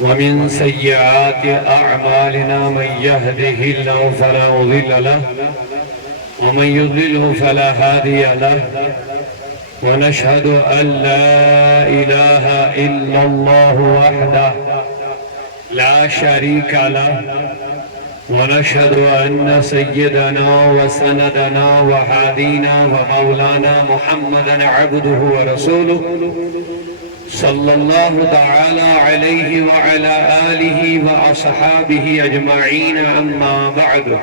ومن سيئات أعمالنا من يهده الله فلا مضل له ومن يضلله فلا هادي له ونشهد أن لا إله إلا الله وحده لا شريك له ونشهد أن سيدنا وسندنا وهادينا ومولانا محمدا عبده ورسوله صلى الله تعالى عليه وعلى آله وأصحابه أجمعين. أما بعد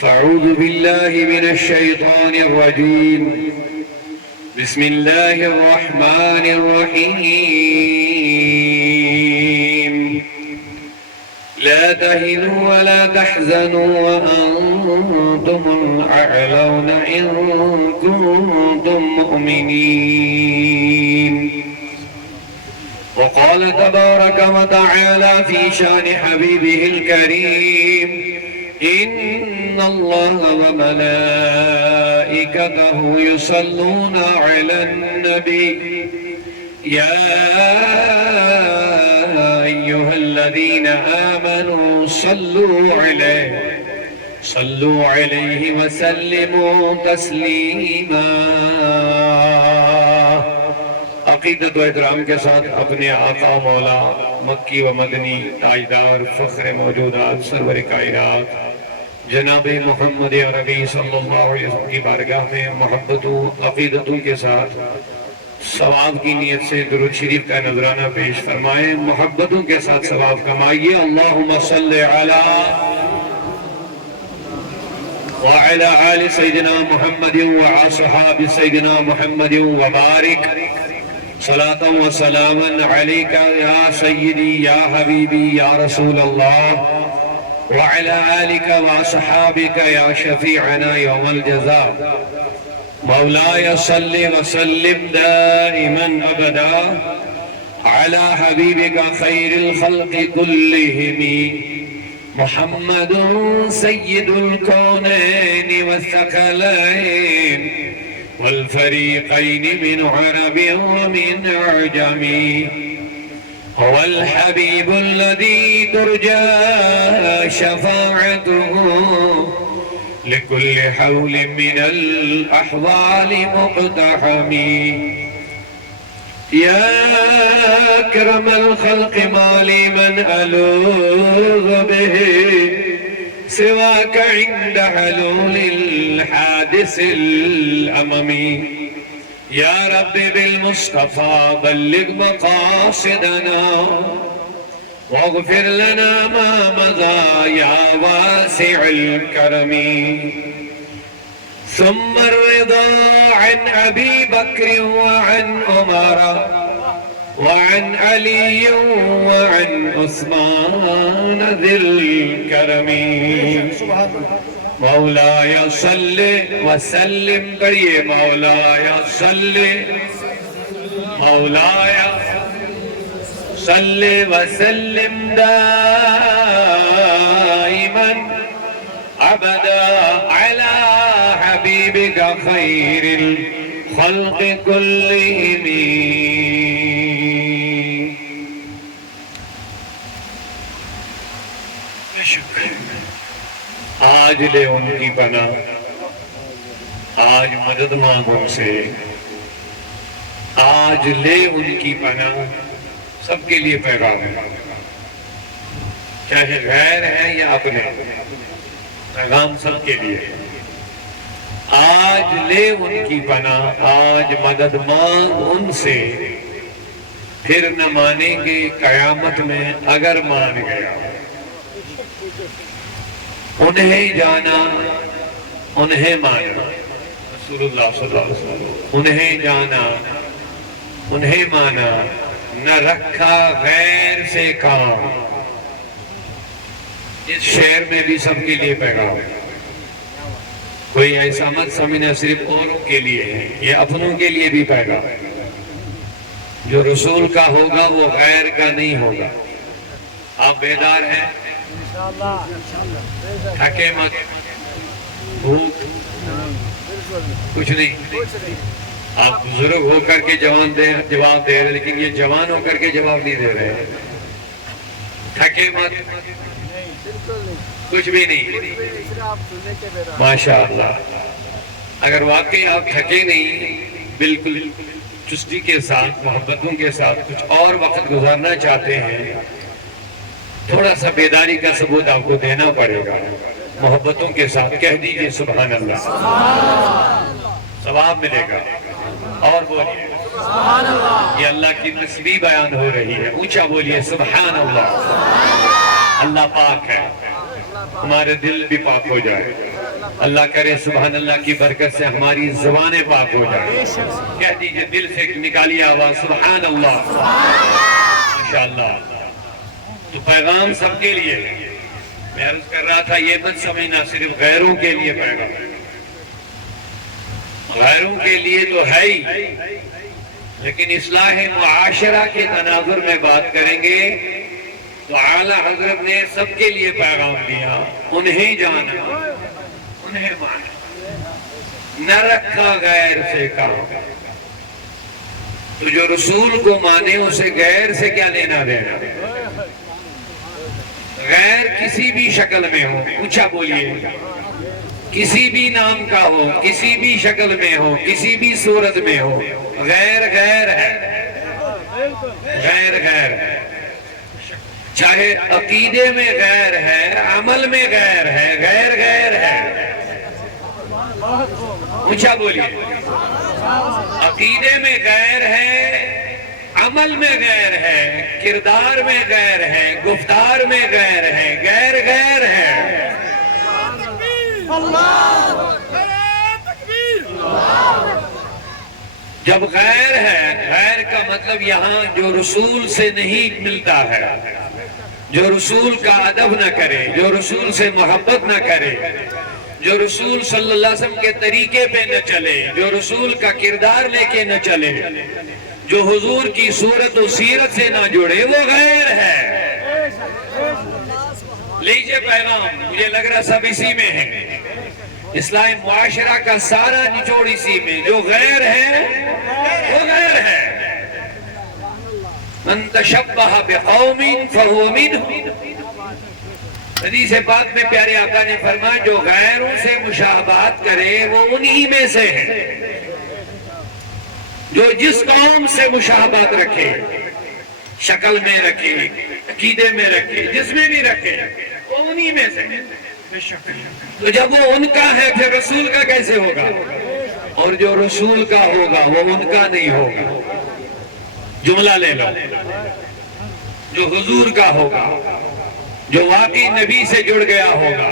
فأعوذ بالله من الشيطان الرجيم. بسم الله الرحمن الرحيم. لا تهنوا ولا تحزنوا وأنتم الأعلون إن كنتم مؤمنين. وقال تبارك وتعالى في شان حبيبه الكريم: إن الله وملائكته يصلون على النبي يا أيها الذين آمنوا صلوا عليه وسلموا تسلیما. عقیدت و احترام کے ساتھ اپنے آقا مولا مکی و مدنی تاجدار فخر موجودات سرور کائنات جناب محمد عربی صلی اللہ علیہ وسلم کی بارگاہ میں محبتوں عقیدتوں کے ساتھ ثواب کی نیت سے درود شریف کا نذرانہ پیش فرمائیں. محبتوں کے ساتھ ثواب کمائیے. اللہم صلی علی وعلی آل سیدنا محمد وعصحاب سیدنا محمد وبارک صلاة و سلاما علیکہ یا سیدی یا حبیبی یا رسول اللہ وعلی آلک وصحابک یا شفیعنا یوم الجزاء. مولاي صل وسلم دائما أبدا على حبيبك خير الخلق كلهم محمد سيد الكونين والثقلين والفريقين من عرب ومن عجم. هو الحبيب الذي ترجى شفاعته لكل حول من الأحوال مقتحم. يا أكرم الخلق ما لي من ألوذ به سواك عند حلول الحادث الأمم. يا رب بالمصطفى بلغ مقاصدنا واغفر لنا ما مضى يا واسع الكرم. ثم الرضا عن أبي بكر وعن عمر وعن علي وعن عثمان ذي الكرم. مولاي صل وسلم کریے. مولاي صل مولاي صل وسلم دائما أبدا على حبيبك خير الخلق كلهم. آج لے ان کی پناہ، آج مدد مانگ ان سے، آج لے ان کی پناہ. سب کے لیے پیغام ہے، چاہے غیر ہیں یا اپنے، پیغام سب کے لیے. آج لے ان کی پناہ، آج مدد مانگ ان سے، پھر نہ مانیں گے قیامت میں اگر مان گیا. انہیں جانا انہیں مانا. رسول اللہ صلی اللہ علیہ وسلم. انہیں جانا انہیں مانا، نہ رکھا غیر سے کام. اس شعر میں بھی سب کے لیے پیغام ہے. کوئی ایسا مت سمجھنا صرف اوروں کے لیے ہے، یہ اپنوں کے لیے بھی پیغام ہے. جو رسول کا ہوگا وہ غیر کا نہیں ہوگا. آپ بیدار ہیں؟ تھکے مت، بھوک کچھ نہیں. آپ بزرگ ہو کر کے جواب دے رہے، لیکن یہ جوان ہو کر کے جواب نہیں دے رہے. تھکے مت، کچھ بھی نہیں، ماشاءاللہ۔ اگر واقعی آپ تھکے نہیں، بالکل چستی کے ساتھ، محبتوں کے ساتھ کچھ اور وقت گزارنا چاہتے ہیں، تھوڑا سا بیداری کا ثبوت آپ کو دینا پڑے گا، محبتوں کے ساتھ کہہ دیجئے سبحان اللہ، ثواب ملے گا۔ اور بولیے یہ اللہ کی تسبیح بیان ہو رہی ہے، اونچا بولیے سبحان اللہ۔ اللہ پاک ہے، ہمارے دل بھی پاک ہو جائے، اللہ کرے سبحان اللہ کی برکت سے ہماری زبانیں پاک ہو جائے۔ کہہ دیجئے دل سے نکالیے آواز سبحان اللہ، ماشاءاللہ۔ تو پیغام سب کے لیے ہے، میں عرض کر رہا تھا یہ مت سمجھنا صرف غیروں کے لیے پیغام ہے، غیروں کے لیے تو ہے ہی، لیکن اصلاح معاشرہ کے تناظر میں بات کریں گے تو اعلیٰ حضرت نے سب کے لیے پیغام دیا، انہیں جانا، انہیں مانا، نہ رکھا غیر سے کام۔ تو جو رسول کو مانے اسے غیر سے کیا لینا دینا؟ غیر کسی بھی شکل میں ہو، اونچا بولیے، کسی بھی نام کا ہو، کسی بھی شکل میں ہو، کسی بھی صورت میں ہو، غیر غیر ہے، غیر غیر ہے، چاہے عقیدے میں غیر ہے، عمل میں غیر ہے، غیر غیر ہے، اونچا بولیے، عقیدے میں غیر ہے، عمل میں غیر ہے، کردار میں غیر ہے، گفتار میں غیر ہے، غیر غیر ہے۔ جب غیر ہے، غیر کا مطلب یہاں جو رسول سے نہیں ملتا ہے، جو رسول کا ادب نہ کرے، جو رسول سے محبت نہ کرے، جو رسول صلی اللہ علیہ وسلم کے طریقے پہ نہ چلے، جو رسول کا کردار لے کے نہ چلے، جو حضور کی صورت و سیرت سے نہ جڑے، وہ غیر ہے۔ لیجئے پیغام، مجھے لگ رہا سب اسی میں ہے، اصلاح معاشرہ کا سارا نچوڑ اسی میں، جو غیر ہے وہ غیر ہے۔ من تشبہ بقوم فہو منہم، حدیث پاک میں پیارے آقا نے فرمایا جو غیروں سے مشابہت کرے وہ انہی میں سے ہے، جو جس قوم سے مشابہت رکھے، شکل میں رکھے، عقیدے میں رکھے، جس میں بھی رکھے، وہ انہی میں سے ہے۔ تو جب وہ ان کا ہے پھر رسول کا کیسے ہوگا؟ اور جو رسول کا ہوگا وہ ان کا نہیں ہوگا۔ جملہ لے لو، جو حضور کا ہوگا، جو واقعی نبی سے جڑ گیا ہوگا،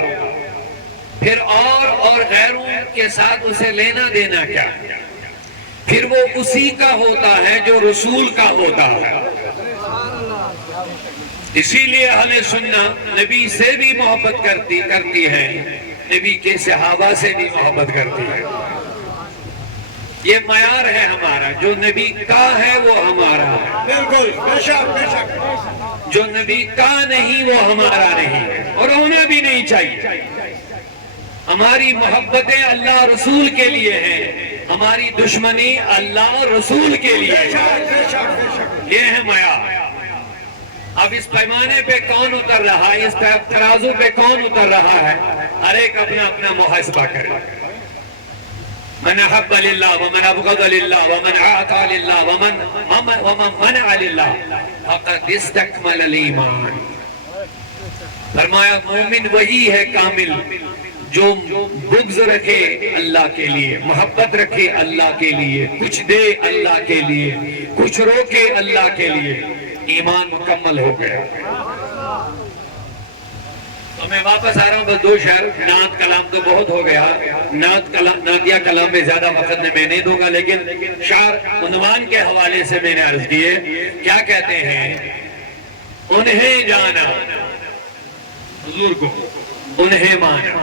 پھر اور غیروں کے ساتھ اسے لینا دینا کیا؟ پھر وہ اسی کا ہوتا ہے جو رسول کا ہوتا ہے۔ اسی لیے اہل سنت نبی سے بھی محبت کرتی ہے، نبی کے صحابہ سے بھی محبت کرتی ہے۔ یہ معیار ہے ہمارا، جو نبی کا ہے وہ ہمارا ہے، بالکل بے شک بے شک، جو نبی کا نہیں وہ ہمارا نہیں ہے، اور ہونا بھی نہیں چاہیے۔ ہماری محبتیں اللہ رسول کے لیے ہیں، ہماری دشمنی اللہ اور رسول کے لیے ہے، یہ ہے معیار۔ اب اس پیمانے پہ کون اتر رہا ہے، اس ترازو پہ کون اتر رہا ہے، ہر ایک اپنا اپنا محاسبہ کرے۔ من احب للہ ومن ابغض للہ ومن اعطى للہ ومن منع للہ فقد استکمل الایمان۔ فرمایا مومن وہی ہے کامل جو بغض رکھے اللہ کے لیے، محبت رکھے اللہ کے لیے، کچھ دے اللہ کے لیے، کچھ روکے اللہ کے لیے، ایمان مکمل ہو گیا۔ تو میں واپس آ رہا ہوں، بس دو شعر، نعت کلام تو بہت ہو گیا، نعتیہ کلام میں زیادہ وقت میں نہیں دوں گا، لیکن شعر عنوان کے حوالے سے میں نے عرض کیے، کیا کہتے ہیں؟ انہیں جانا، حضور کو انہیں مانا۔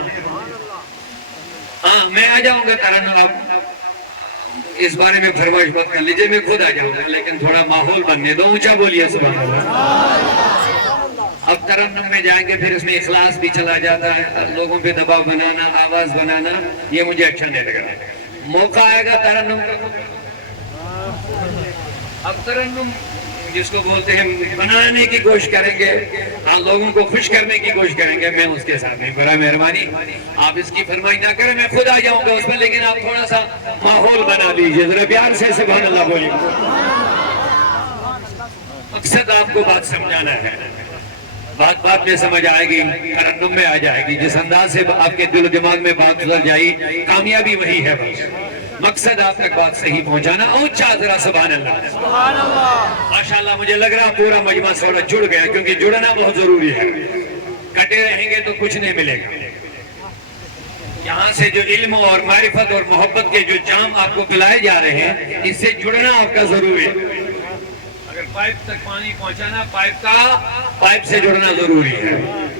ہاں میں آ جاؤں گا ترنم، آپ اس بارے میں فرمائش مت کر لیجئے، میں خود آ جاؤں گا، لیکن تھوڑا ماحول بننے دو، اونچا بولیے سبحان اللہ۔ اب ترنم میں جائیں گے پھر اس میں اخلاص بھی چلا جاتا ہے، لوگوں پہ دباؤ بنانا، آواز بنانا، یہ مجھے اچھا نہیں لگا۔ موقع آئے گا ترنم کا، اب ترنم جس کو بولتے ہیں بنانے کی کوشش کریں گے، لوگوں کو خوش کرنے کی کوشش کریں گے، میں اس کے ساتھ نہیں۔ برائے مہربانی آپ اس کی فرمائی نہ کریں، میں خود آ جاؤں گا اس میں، لیکن آپ تھوڑا سا ماحول بنا لیجئے، ذرا پیار سے سبحان اللہ بولیے۔ مقصد آپ کو بات سمجھانا ہے، بات میں سمجھ آئے گی، ترنم میں آ جائے گی، جس انداز سے آپ کے دل و دماغ میں بات اتر جائے، کامیابی وہی ہے بس۔ مقصد آپ تک بات صحیح پہنچانا، اونچا ذرا سبحان اللہ۔ ماشاءاللہ مجھے لگ رہا پورا مجمع تھوڑا جڑ گیا، کیونکہ جڑنا بہت ضروری ہے، کٹے رہیں گے تو کچھ نہیں ملے گا۔ یہاں سے جو علم اور معرفت اور محبت کے جو جام آپ کو پلائے جا رہے ہیں، اس سے جڑنا آپ کا ضروری ہے۔ اگر پائپ تک پانی پہنچانا، پائپ سے جڑنا ضروری ہے،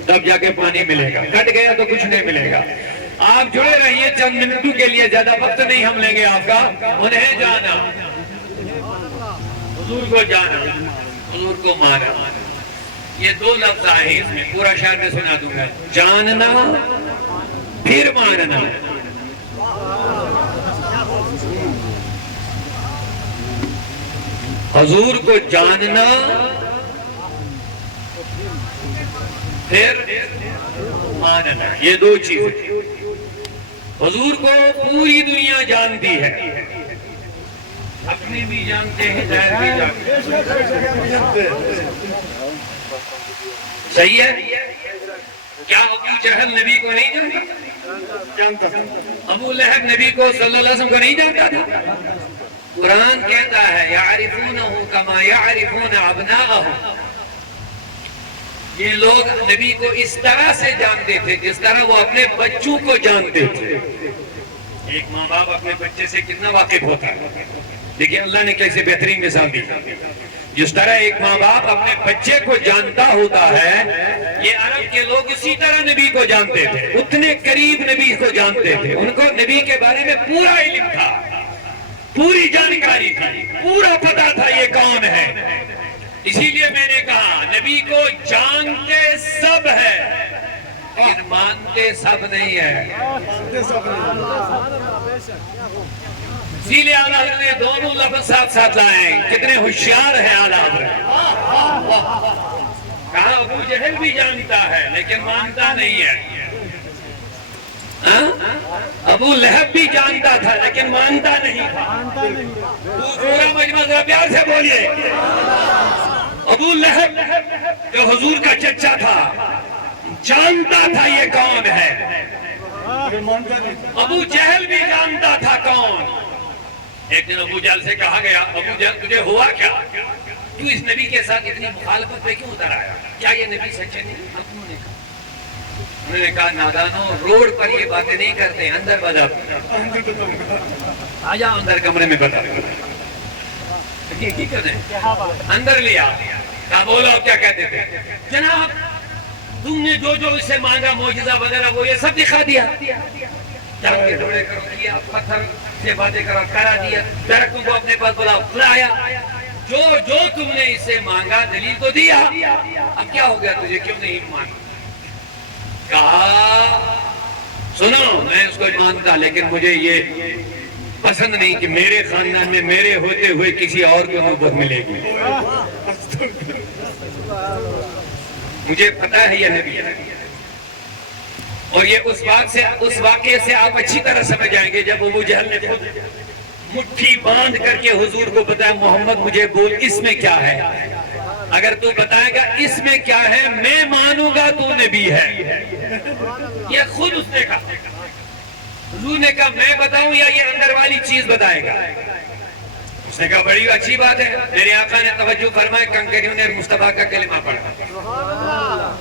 تب جا کے پانی ملے گا، کٹ گیا تو کچھ نہیں ملے گا۔ آپ جڑے رہیے چند منٹوں کے لیے، زیادہ وقت نہیں ہم لیں گے آپ کا۔ انہیں جانا، حضور کو جانا، حضور کو مانا، یہ دو لفظ آئے ہیں اس میں، پورا شعر میں سنا دوں گا۔ جاننا پھر ماننا، حضور کو جاننا پھر ماننا، یہ دو چیزیں۔ حضور کو پوری دنیا جانتی ہے، اپنے بھی جانتے ہیں، غیر بھی جانتے ہیں۔ صحیح ہے؟ کیا ابو جہل نبی کو نہیں جانتا؟ ابو لہب نبی کو صلی اللہ علیہ وسلم کو نہیں جانتا تھا؟ قرآن کہتا ہے یعرفونہ کما یعرفون ابناءہم، یہ لوگ نبی کو اس طرح سے جانتے تھے جس طرح وہ اپنے بچوں کو جانتے تھے۔ ایک ماں باپ اپنے بچے سے کتنا واقف ہوتا ہے، لیکن اللہ نے کیسے بہترین مثال دی۔ جس طرح ایک ماں باپ اپنے بچے کو جانتا ہوتا ہے، یہ عرب کے لوگ اسی طرح نبی کو جانتے تھے، اتنے قریب نبی کو جانتے تھے، ان کو نبی کے بارے میں پورا علم تھا، پوری جانکاری تھی، پورا پتہ تھا یہ کون ہے۔ اسی لیے میں نے کہا نبی کو جانتے سب ہے، لیکن مانتے سب نہیں ہے۔ اسی لیے اعلیٰ حضرت نے دونوں لفظ ساتھ ساتھ لائے، کتنے ہوشیار ہیں اعلیٰ حضرت۔ کہا ابو جہل بھی جانتا ہے لیکن مانتا نہیں ہے، ابو لہب بھی جانتا تھا لیکن مانتا نہیں تھا۔ پورا مجمع ذرا پیار سے بولیے۔ ابو لہب جو حضور کا چچا تھا، جانتا تھا یہ کون ہے، ابو جہل بھی جانتا تھا کون۔ ایک دن ابو جہل سے کہا گیا، ابو جہل تجھے ہوا کیا، تو اس نبی کے ساتھ اتنی مخالفت پہ کیوں اتر آیا، کیا یہ نبی سچے نہیں؟ انہوں نے کہا نادانو، روڈ پر یہ باتیں نہیں کرتے، اندر بتا، آ جاؤ اندر کمرے میں بتا، اندر لیا، کہا بولو کیا کہتے تھے؟ جناب تم نے جو جو اسے مانگا معجزہ وغیرہ وہ یہ سب دکھا دیا، جان کے ڈوڑے کرو کیا، پتھر سے باتیں کرو کرا دیا، درختوں کو اپنے پاس بلاؤ کھلایا، جو جو تم نے اسے مانگا دلیل تو دیا، اب کیا ہو گیا تجھے کیوں نہیں مانگا؟ کہا سنو میں اس کو مانتا لیکن مجھے یہ پسند نہیں کہ میرے خاندان میں میرے ہوتے ہوئے کسی اور کو نوبت ملے گی، مجھے پتا ہے یہ نبی ہے۔ اور یہ اس واقعے سے آپ اچھی طرح سمجھ جائیں گے جب ابو جہل نے خود مٹھی باندھ کر کے حضور کو بتایا محمد مجھے بول اس میں کیا ہے، اگر تو بتائے گا اس میں کیا ہے میں مانوں گا تو نبی ہے، یہ خود اس نے کہا۔ حضور نے کہا میں بتاؤں یا یہ اندر والی چیز بتائے گا؟ اس نے کہا بڑی اچھی بات ہے، میرے آقا نے توجہ فرمائے، کنکریوں نے مصطفیٰ کا کلمہ پڑھا۔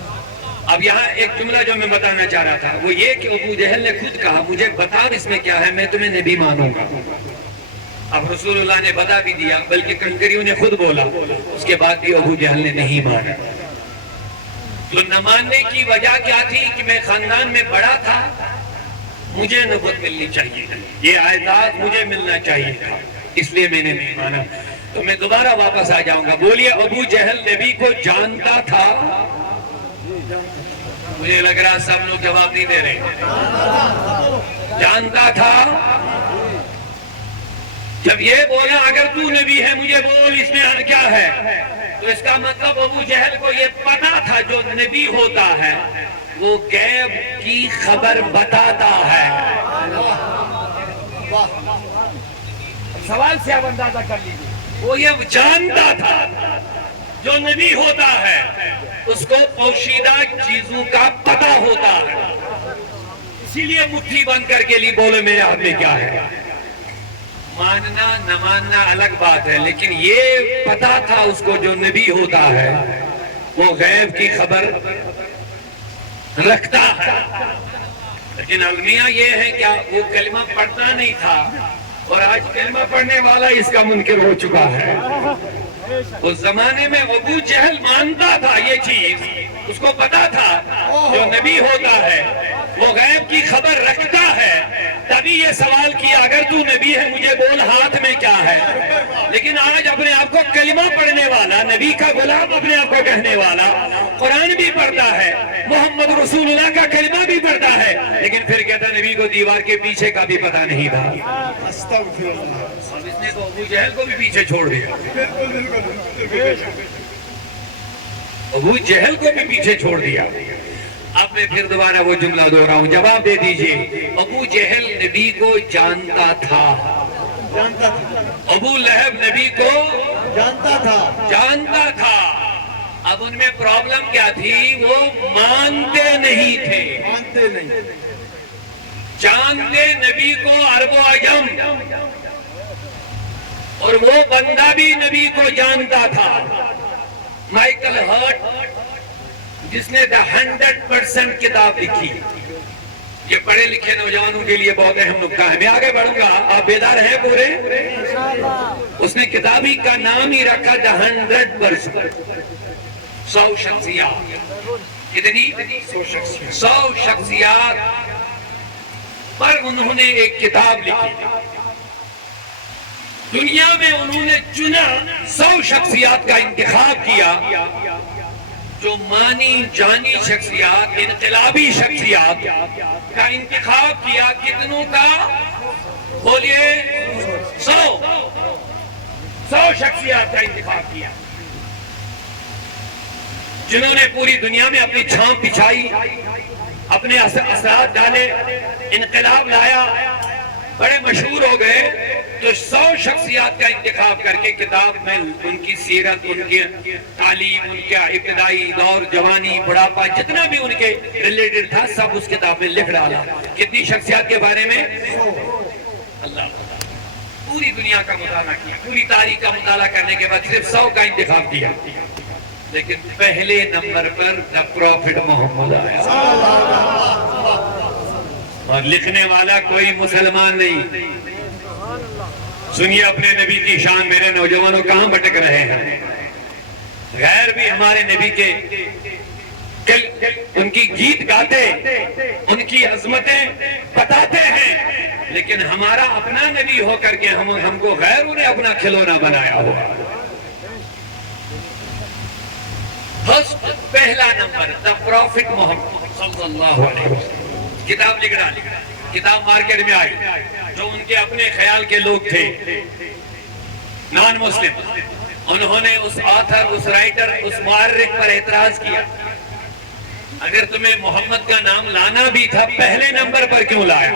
اب یہاں ایک جملہ جو میں بتانا چاہ رہا تھا وہ یہ کہ ابو جہل نے خود کہا مجھے بتا اس میں کیا ہے میں تمہیں نبی مانوں گا۔ اب رسول اللہ نے بتا بھی دیا، بلکہ کنکریوں نے خود بولا، اس کے بعد بھی ابو جہل نے نہیں مانا۔ تو نہ ماننے کی وجہ کیا تھی کہ میں خاندان میں بڑا تھا، مجھے نبوت ملنی چاہیے تھی، یہ اعزاز مجھے ملنا چاہیے تھا، اس لیے میں نے نہیں مانا۔ تو میں دوبارہ واپس آ جاؤں گا، بولیے ابو جہل نبی کو جانتا تھا؟ مجھے لگ رہا سب لوگ جواب نہیں دے رہے۔ جانتا تھا؟ جب یہ بولا اگر تو نبی ہے مجھے بول اس میں کیا ہے، تو اس کا مطلب ابو جہل کو یہ پتا تھا جو نبی ہوتا ہے وہ غیب کی خبر بتاتا ہے۔ سوال سے آپ اندازہ کر لیجیے، وہ یہ جانتا تھا جو نبی ہوتا ہے اس کو پوشیدہ چیزوں کا پتہ ہوتا ہے، اسی لیے مٹھی بند کر کے لیے بولے میرے ہاتھ میں کیا ہے۔ ماننا نہ ماننا الگ بات ہے، لیکن یہ پتا تھا اس کو جو نبی ہوتا ہے وہ غیب کی خبر رکھتا ہے۔ لیکن المیہ یہ ہے کہ وہ کلمہ پڑھتا نہیں تھا، اور آج کلمہ پڑھنے والا اس کا منکر ہو چکا ہے۔ اس زمانے میں ابو جہل مانتا تھا یہ چیز، اس کو پتا تھا جو نبی ہوتا ہے وہ غیب کی خبر رکھتا ہے، تبھی یہ سوال کیا اگر تو نبی ہے مجھے بول ہاتھ میں کیا ہے۔ لیکن آج اپنے آپ کو کلمہ پڑھنے والا، نبی کا غلام اپنے آپ کو کہنے والا، قرآن بھی پڑھتا ہے، محمد رسول اللہ کا کلمہ بھی پڑھتا ہے، لیکن پھر کہتا نبی کو دیوار کے پیچھے کا بھی پتہ نہیں تھا۔ اس نے تو ابو جہل کو بھی پیچھے چھوڑ دیا، ابو جہل کو بھی پیچھے چھوڑ دیا۔ اب میں پھر دوبارہ وہ جملہ دوہراؤں، جواب دے دیجئے۔ ابو جہل نبی کو جانتا تھا، ابو لہب نبی کو جانتا تھا۔ اب ان میں پرابلم کیا تھی، وہ مانتے نہیں تھے، جانتے نبی کو عرب و عجم، اور وہ بندہ بھی نبی کو جانتا تھا۔ مائیکل ہرٹ جس نے The 100% کتاب لکھی، یہ پڑھے لکھے نوجوانوں کے لیے بہت اہم نکتہ ہے، میں آگے بڑھوں گا، آپ بیدار ہیں پورے؟ اس نے کتابی کا نام ہی رکھا The 100%، 100 شخصیات۔ کتنی؟ 100 شخصیات پر انہوں نے ایک کتاب لکھی۔ دنیا میں انہوں نے چنا 100 شخصیات کا انتخاب کیا، جو مانی جانی شخصیات، انقلابی شخصیات کا انتخاب کیا۔ کتنوں کا؟ بولیے 100 شخصیات کا انتخاب کیا، جنہوں نے پوری دنیا میں اپنی چھاپ بچھائی، اپنے اثرات ڈالے، انقلاب لایا، بڑے مشہور ہو گئے۔ تو 100 شخصیات کا انتخاب کر کے کتاب میں ان کی سیرت، ان کی تعلیم، ان کا ابتدائی دور، جوانی، بڑھاپا، جتنا بھی ان کے ریلیٹڈ تھا سب اس کتاب میں لکھ ڈالا۔ کتنی شخصیات کے بارے میں؟ اللہ پوری دنیا کا مطالعہ کیا، پوری تاریخ کا مطالعہ کرنے کے بعد صرف 100 کا انتخاب کیا، لیکن پہلے نمبر پر دا پروفٹ محمد آیا، اور لکھنے والا کوئی مسلمان نہیں۔ سنیے اپنے نبی کی شان، میرے نوجوانوں کہاں بھٹک رہے ہیں۔ غیر بھی ہمارے نبی کے ان کی گیت گاتے، ان کی عظمتیں بتاتے ہیں، لیکن ہمارا اپنا نبی ہو کر کے ہم کو غیروں نے اپنا کھلونا بنایا ہوا۔ پہلا نمبر دا پروفٹ محمد صلی اللہ علیہ وسلم، کتاب لکھ ڈالی، کتاب مارکیٹ میں آئی، جو ان کے اپنے خیال کے لوگ تھے، نان مسلم، انہوں نے اس آتھر، اس رائٹر، اس معرخ پر اعتراض کیا، اگر تمہیں محمد کا نام لانا بھی تھا پہلے نمبر پر کیوں لایا؟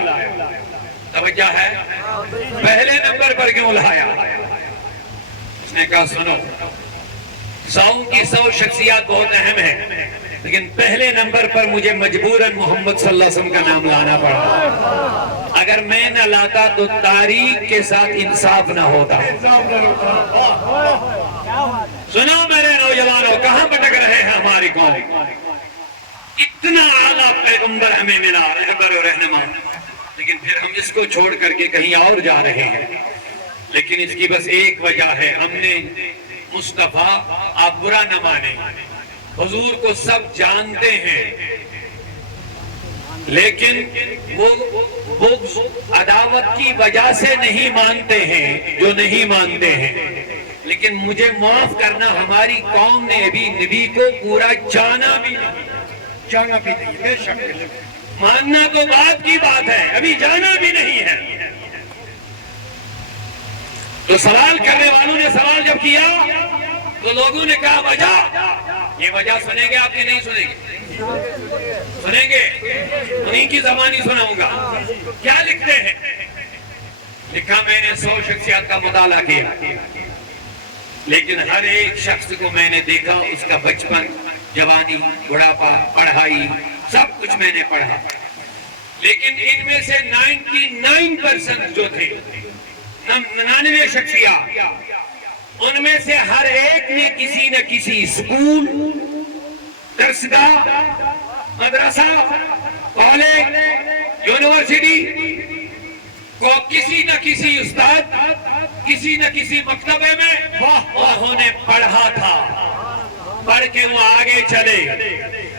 توجہ ہے؟ پہلے نمبر پر کیوں لایا؟ اس نے کہا سنو، 100 کی 100 شخصیات بہت اہم ہیں، لیکن پہلے نمبر پر مجھے مجبوراً محمد صلی اللہ علیہ وسلم کا نام لانا پڑا۔ اگر میں نہ لاتا تو تاریخ کے ساتھ انصاف نہ ہوتا۔ سنو میرے نوجوانوں، کہاں بھٹک رہے ہیں ہماری قوم؟ اتنا اعلیٰ پیغمبر ہمیں ملا، رہبر و رہنما، لیکن پھر ہم اس کو چھوڑ کر کے کہیں اور جا رہے ہیں۔ لیکن اس کی بس ایک وجہ ہے، ہم نے مصطفیٰ، آپ برا نہ مانیں، حضور کو سب جانتے ہیں، لیکن وہ بغض عداوت کی وجہ سے نہیں مانتے ہیں، جو نہیں مانتے ہیں۔ لیکن مجھے معاف کرنا، ہماری قوم نے ابھی نبی کو پورا جانا بھی نہیں، بے شک ماننا تو بات کی بات ہے، ابھی جانا بھی نہیں ہے۔ تو سوال کرنے والوں نے سوال جب کیا تو لوگوں نے کہا وجہ، یہ وجہ سنیں گے آپ کے نہیں سنیں گے؟ سنیں گے، انہیں کی زبانی سناؤں گا۔ کیا لکھتے ہیں؟ لکھا میں نے 100 شخصیات کا مطالعہ کیا، لیکن ہر ایک شخص کو میں نے دیکھا، اس کا بچپن، جوانی، بڑھاپا، پڑھائی، سب کچھ میں نے پڑھا، لیکن ان میں سے 99% جو تھے، 99 شخصیات، ان میں سے ہر ایک نے کسی نہ کسی اسکول، درسگاہ، مدرسہ، کالج، یونیورسٹی کو کسی نہ کسی استاد، کسی نہ کسی مکتبے میں انہوں نے پڑھا تھا، پڑھ کے وہ آگے چلے۔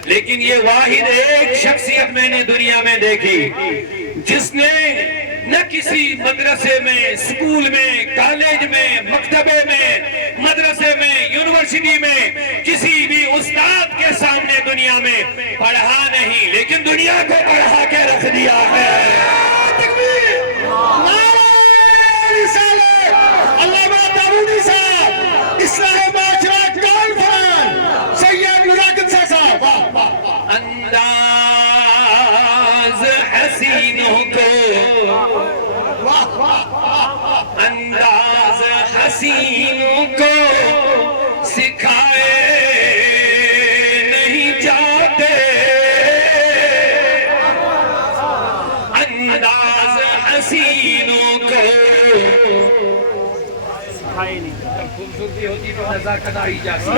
لیکن یہ واحد ایک شخصیت میں نے دنیا میں دیکھی جس نے نہ کسی مدرسے میں، اسکول میں، کالج میں، مکتبے میں، مدرسے میں، یونیورسٹی میں، کسی بھی استاد کے سامنے دنیا میں پڑھا نہیں، لیکن دنیا کو پڑھا کے رکھ دیا ہے۔ علامہ دارودی صاحب، اصلاح معاشرہ کانفرنس، سید مذاکر صاحب۔ انداز حسینوں کو، انداز حسینوں کو سکھائے نہیں جاتے، انداز حسینوں کو خوبصورتی ہوتی تو نزاکت آئی جاتی۔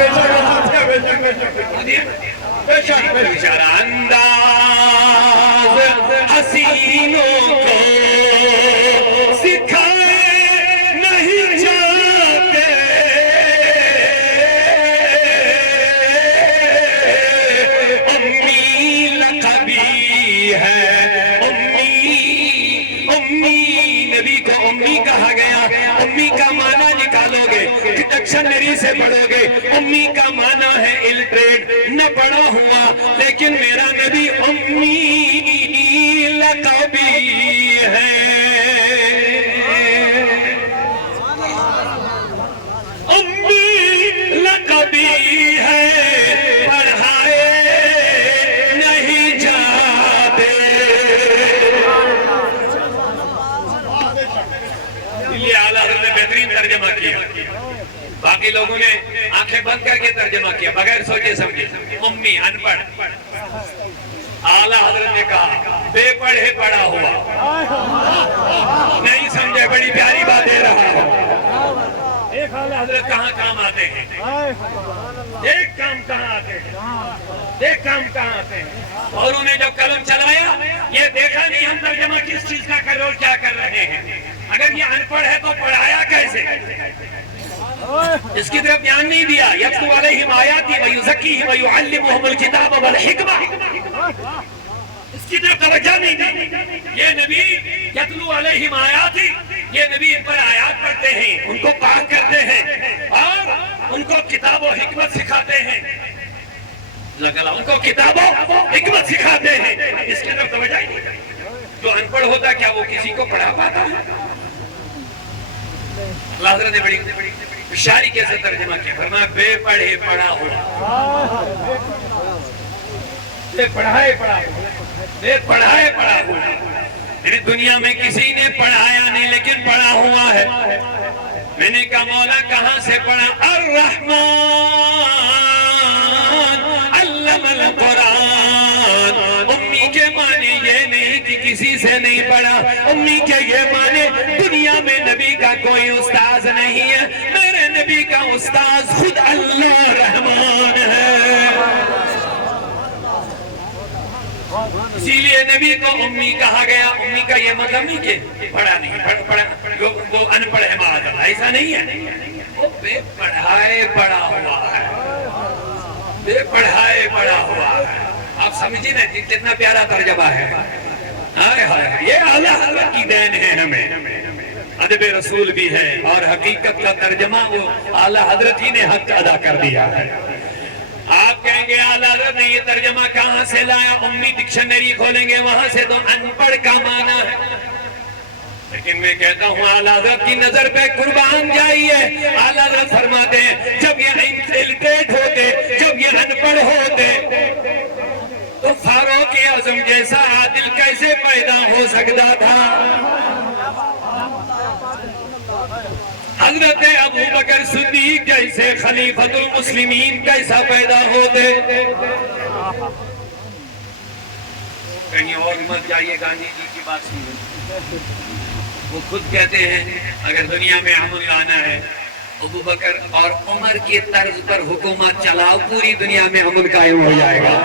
انداز حسینوں کو سکھائے نہیں جاتے، امی لقبی ہے، امی نبی کو امی کہا گیا۔ امی کا معنی نکالو گے، ڈکشنری سے پڑھو گے، امی کا معنی ہے الٹریٹ، نہ پڑھا ہوا، لیکن میرا نبی امی لقبی ہے، امی لقبی ہے، پڑھائے نہیں جاتے۔ یہ اعلیٰ حضرت نے بہترین ترجمہ کیا، باقی لوگوں نے آنکھیں بند کر کے ترجمہ کیا بغیر سوچے سمجھے۔ امی ان پڑھ، اعلیٰ حضرت نے کہا بے پڑھے پڑھا ہوا، نہیں سمجھے، بڑی پیاری بات دے رہا ہوں۔ ایک اعلیٰ حضرت کہاں کام آتے ہیں، ایک کام کہاں آتے ہیں، ایک کام کہاں آتے ہیں۔ اور انہیں جب قلم چلایا، یہ دیکھا نہیں ہم ترجمہ کس چیز کا کر رہے اور کیا کر رہے ہیں۔ اگر یہ ان پڑھ ہے تو پڑھایا کیسے، اس کی طرف دھیان نہیں دیا۔ یتلو علیہم آیاتی ویزکیہم ویعلمہم الکتاب والحکمہ، اس کی طرف توجہ نہیں دی۔ یہ نبی یتلو علیہم آیاتی، یہ نبی ان پر آیات پڑھتے ہیں، ان کو پاک کرتے ہیں اور ان کو کتاب و حکمت سکھاتے ہیں، ان کو کتاب و حکمت سکھاتے ہیں، اس کی طرف توجہ ہی نہیں۔ جو ان پڑھ ہوتا کیا وہ کسی کو پڑھا پاتا ہے؟ اللہ حضرت نے بڑی ہوشیاری کے ساتھ ترجمہ کیا، فرمایا بے پڑھے پڑھا ہوا، بے پڑھائے پڑھا ہوا، بے پڑھائے پڑھا ہوا۔ میری دنیا میں کسی نے پڑھایا نہیں لیکن پڑھا ہوا ہے۔ میں نے کہا مولا کہاں سے پڑھا؟ الرحمن علم القرآن۔ امی کے معنی یہ نہیں کہ کسی سے نہیں پڑھا، امی کے یہ معنی دنیا میں نبی کا کوئی استاذ نہیں ہے، میرے نبی کا استاذ خود اللہ رحمان ہے۔ اسی لیے نبی کو امی کہا گیا۔ امی کا یہ مطلب نہیں کہ پڑھا نہیں، وہ ان پڑھ ہے، معاذ اللہ، ایسا نہیں ہے، وہ بے پڑھائے پڑھا ہوا ہے، بے پڑھائے پڑھا ہوا ہے۔ آپ سمجھیں نا کتنا پیارا ترجمہ ہے۔ یہ اعلیٰ حضرت کی دین ہے، ہمیں ادب رسول بھی ہے اور حقیقت کا ترجمہ وہ اعلیٰ حضرت ہی نے حق ادا کر دیا ہے۔ آپ کہیں گے اعلیٰ حضرت نے یہ ترجمہ کہاں سے لایا؟ امی ڈکشنری کھولیں گے وہاں سے تو ان پڑھ کا معنی ہے، لیکن میں کہتا ہوں اعلیٰ حضرت کی نظر پہ قربان جائیے. اعلیٰ حضرت فرماتے ہیں جب یہ انفلٹریٹ ہوتے, جب یہ ان پڑھ ہوتے, تو فاروق اعظم جیسا عادل کیسے پیدا ہو سکتا تھا؟ حضرت ابو بکر صدیق جیسے خلیفۃ المسلمین کیسا پیدا ہوتے؟ کہیں اور مت جائیے, گاندھی جی کی بات سنیے. وہ خود کہتے ہیں اگر دنیا میں امن لانا ہے ابو بکر اور عمر کے طرز پر حکومت چلاؤ, پوری دنیا میں امن قائم ہو جائے گا.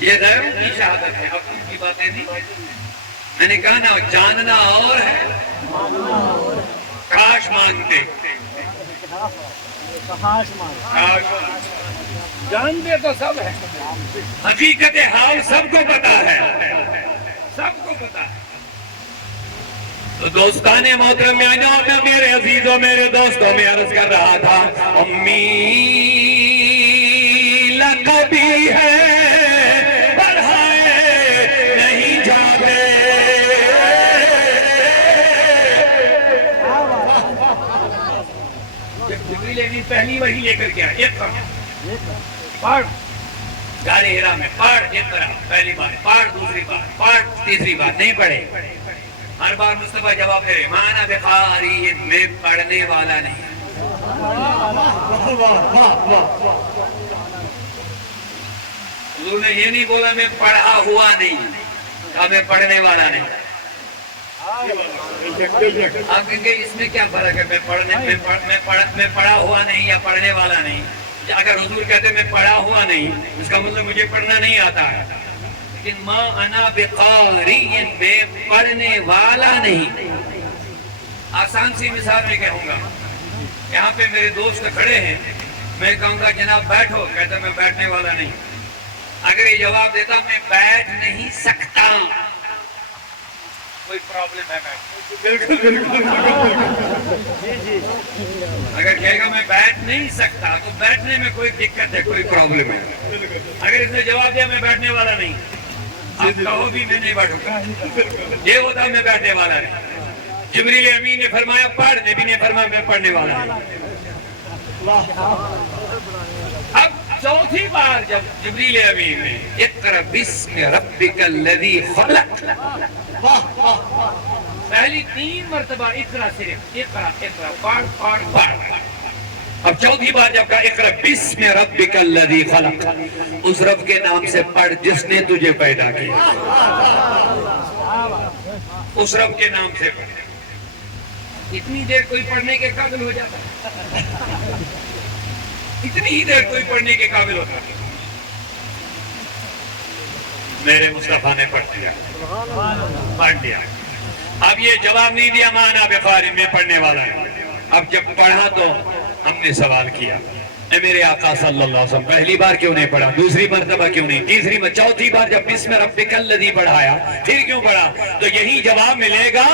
یہ غیروں کی شہادت ہے, اپنی کی باتیں نہیں. میں نے کہا نا جاننا اور ہے, کاش مانتے, جانتے تو سب ہے, حقیقت حال سب کو پتا ہے, سب کو پتا ہے. تو دوستان محترم میں میرے عزیزوں, میرے دوستوں, میں عرض کر رہا تھا امی لقبی ہے پڑھائے نہیں جاتے. جبریل امین پہلی وحی لے کر گیا, پڑھ غار حرا میں, پڑھ اقرا, پہلی بار پڑھ, دوسری بار پڑھ, تیسری بار نہیں پڑھے. ہر بار مصطفیٰ جواب دے رہے مانا بقاری, میں پڑھنے والا نہیں. حضور نے یہ نہیں بولا میں پڑھا ہوا نہیں, کہا میں پڑھنے والا نہیں. آپ کہیں گے اس میں کیا فرق ہے, میں پڑھا ہوا نہیں یا پڑھنے والا نہیں. اگر حضور کہتے میں پڑھا ہوا نہیں, اس کا مطلب مجھے پڑھنا نہیں آتا ہے. لیکن ما انا بقاری, میں پڑھنے والا نہیں. آسان سی مثال میں کہوں گا, یہاں پہ میرے دوست کھڑے ہیں, میں کہوں گا جناب بیٹھو, کہتا میں بیٹھنے والا نہیں. اگر یہ جواب دیتا میں بیٹھ نہیں سکتا, کوئی پرابلم ہے بیٹھ. اگر کہے گا میں بیٹھ نہیں سکتا تو بیٹھنے میں کوئی دقت ہے, کوئی پرابلم ہے. اگر اس نے جواب دیا میں بیٹھنے والا نہیں, آپ کہو بھی میں نہیں بیٹھوں گا, یہ ہوتا میں بیٹھنے والا نہیں. جبریل امین نے فرمایا پڑھ, نبی نے فرمایا میں پڑھنے والا نہیں. اب چوتھی بار جب جبریل امین نے اقرأ باسم ربک الذی خلق, پہلی 3 مرتبہ اقرأ, صرف اقرأ اقرأ پڑھ پڑھ پڑھ. اب چوتھی بار جب کہا اقرأ باسم ربک الذی خلق, اس رب کے نام سے پڑھ جس نے تجھے پیدا کیا, اس رب کے نام سے پڑھ. اتنی دیر کوئی پڑھنے کے قابل ہو جاتا, اتنی ہی دیر کوئی پڑھنے کے قابل ہوتا. میرے مصطفیٰ نے پڑھ دیا. اب یہ جواب نہیں دیا مانا بقاری, میں پڑھنے والا ہے. اب جب پڑھا تو ہم نے سوال کیا, اے میرے آقا صلی اللہ علیہ وسلم پہلی بار کیوں نہیں پڑھا, دوسری مرتبہ کیوں نہیں, تیسری بار, چوتھی بار جب بسم ربک الذی پڑھایا پھر کیوں پڑھا؟ تو یہی جواب ملے گا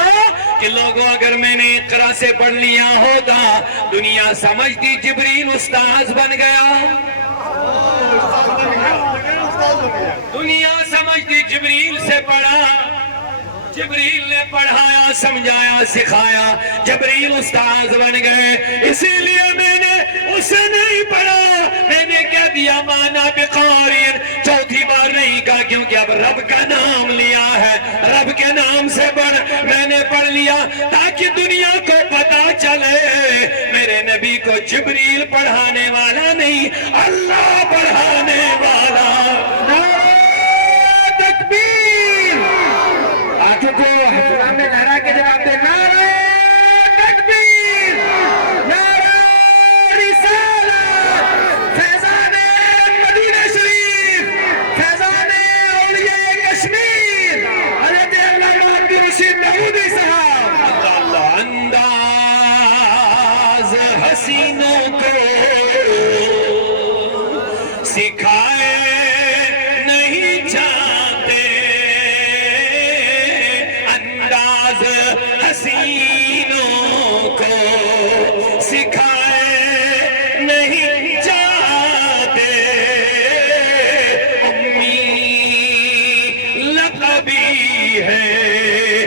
کہ لوگوں اگر میں نے اقرا سے پڑھ لیا ہوتا دنیا سمجھتی جبریل استاذ بن گیا, دنیا سمجھتی جبریل سے پڑھا, جبریل نے پڑھایا, سمجھایا, سکھایا, جبریل استاذ بن گئے. اسی لیے میں نے اسے نہیں پڑھا, میں نے کہہ دیا مانا بقاری, چوتھی بار نہیں کہا کیونکہ اب رب کا نام لیا ہے, رب کے نام سے پڑھ, میں نے پڑھ لیا تاکہ دنیا کو پتا چلے میرے نبی کو جبریل پڑھانے والا نہیں, اللہ پڑھانے والا. نعرہ تکبیر, آنکھوں کو سامنے لہرا کے جواب دے, نعرہ تکبیر, نعرہ رسالت, فیضان مدینہ شریف, فیضان اولیاء کشمیر, حضرت علامہ عبدالرشید محمودی صاحب. اللہ انداز حسینوں کو سکھائے نہیں جاتے, انداز حسینوں کو سکھائے نہیں جاتے. امی لقبی ہے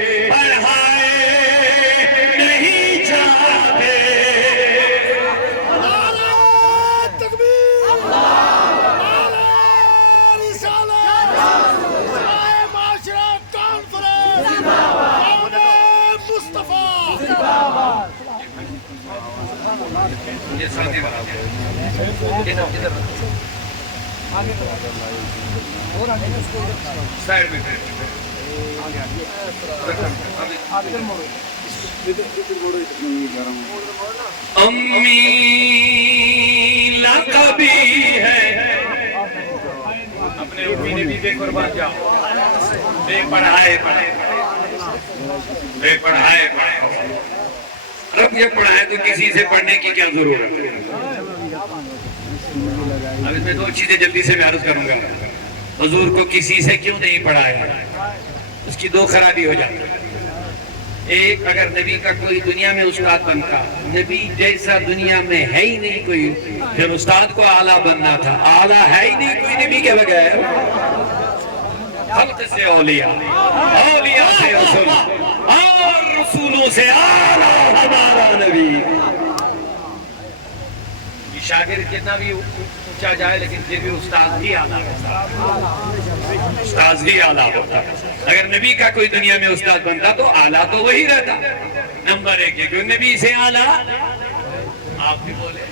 امی لقبی ہے، اپنے امی نے بھی بے قربان جاؤ، بے پڑھائے بے پڑھائے رب یہ پڑھائے تو کسی سے پڑھنے کی کیا ضرورت ہے؟ اب اس میں دو چیزیں جلدی سے میں عرض کروں گا. حضور کو کسی سے کیوں نہیں پڑھایا؟ اس کی دو خرابی ہو جاتی ہے. ایک، اگر نبی کا کوئی دنیا میں استاد بنتا، نبی جیسا دنیا میں ہے ہی نہیں کوئی، پھر استاد کو اعلیٰ بننا تھا. اعلیٰ ہے ہی نہیں کوئی نبی کے بغیر. خلق سے اولیاء، اولیاء سے رسول، اور رسولوں سے اعلیٰ ہمارا نبی. شاگرد کتنا بھی اونچا جائے لیکن پھر بھی استاد ہی اعلیٰ ہوتا، استاد ہی اعلیٰ ہوتا. اگر نبی کا کوئی دنیا میں استاد بنتا تو اعلیٰ تو وہی رہتا. نمبر ایک ہے کہ نبی سے اعلیٰ، آپ بھی بولے،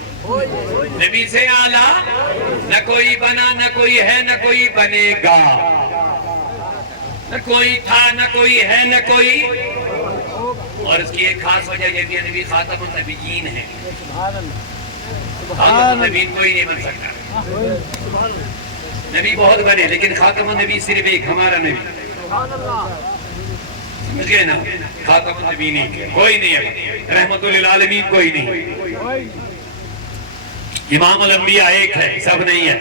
نبی سے اعلیٰ نہ کوئی بنا، نہ کوئی ہے، نہ کوئی بنے گا. نہ کوئی تھا، نہ کوئی ہے، نہ کوئی. اور اس کی ایک خاص وجہ یہ بھی ہے، نبی خاتم النبیین ہے. خاتم النبیین کوئی نہیں بن سکتا. نبی بہت بنے لیکن خاتم النبی صرف ایک، ہمارا نبی. سمجھ گئے نا؟ خاتم النبی نہیں، کوئی نہیں ہے. رحمت للعالمین کوئی نہیں. امام الانبیاء ایک ہے، سب نہیں ہے.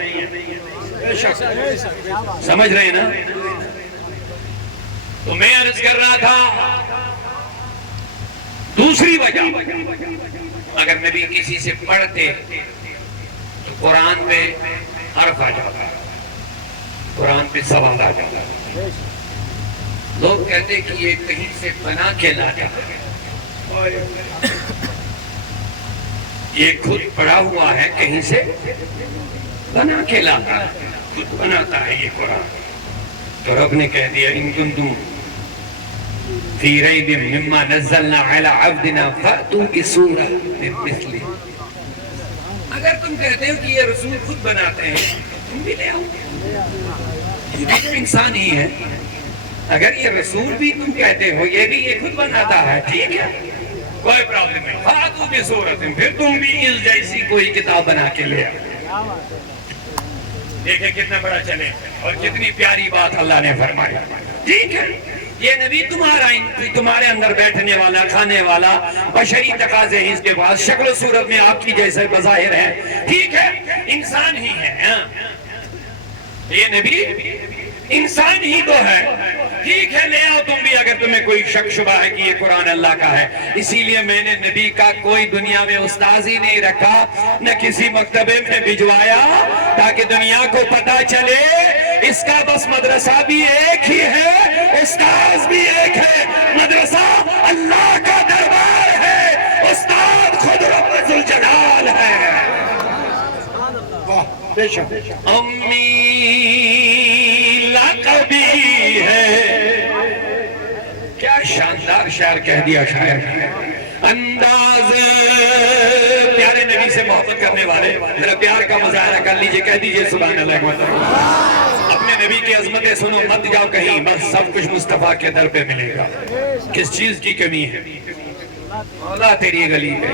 سمجھ رہے ہیں نا؟ تو میں عرض کر رہا تھا دوسری وجہ، اگر نبی کسی سے پڑھتے تو قرآن پہ حرف آ جاتا، قرآن پہ سوال آ جاتا. لوگ کہتے کہ یہ کہیں سے بنا کے لاتا، یہ خود پڑھا ہوا ہے، کہیں سے بنا کے لاتا، خود بناتا ہے یہ قرآن. تو رب نے کہہ دیا ان کنتم فی ریب مما نزلنا علی عبدنا فأتوا بسورۃ من مثلہ. اگر تم کہتے ہو کہ یہ رسول خود بناتے ہیں تم بھی لے آؤ، یہ بھی تو انسان ہی ہے. اگر یہ رسول بھی تم کہتے ہو یہ بھی یہ خود بناتا ہے، ٹھیک ہے، کوئی پرابلم نہیں. فأتوا بسورۃ، پھر تم بھی اس جیسی کوئی کتاب بنا کے لے آؤ. دیکھیں کتنا بڑا چلے اور کتنی پیاری بات اللہ نے فرمائی. ٹھیک ہے، یہ نبی تمہارے اندر بیٹھنے والا، کھانے والا، بشری تقاضے ہیں اس کے پاس، شکل و صورت میں آپ کی جیسے بظاہر ہے، ٹھیک ہے، انسان ہی ہے. یہ نبی انسان ہی تو ہے، ٹھیک ہے، لے آؤ تم بھی اگر تمہیں کوئی شک شبہ ہے کہ یہ قرآن اللہ کا ہے. اسی لیے میں نے نبی کا کوئی دنیا میں استاذ ہی نہیں رکھا، نہ کسی مکتبے میں بھجوایا، تاکہ دنیا کو پتا چلے اس کا بس مدرسہ بھی ایک ہی ہے، استاذ بھی ایک ہے. مدرسہ اللہ کا دربار ہے، استاد خود رب ذوالجلال ہے. امی لقبی ہے. کیا شاندار شعر کہہ دیا شاعر نے. انداز پیارے نبی سے محبت کرنے والے ذرا پیار کا مظاہرہ کر لیجئے، کہہ دیجئے سبحان اللہ. اپنے نبی کی عظمتیں سنو، مت جاؤ کہیں، بس سب کچھ مصطفیٰ کے در پہ ملے گا. کس چیز کی کمی ہے؟ مولا تیری گلی ہے.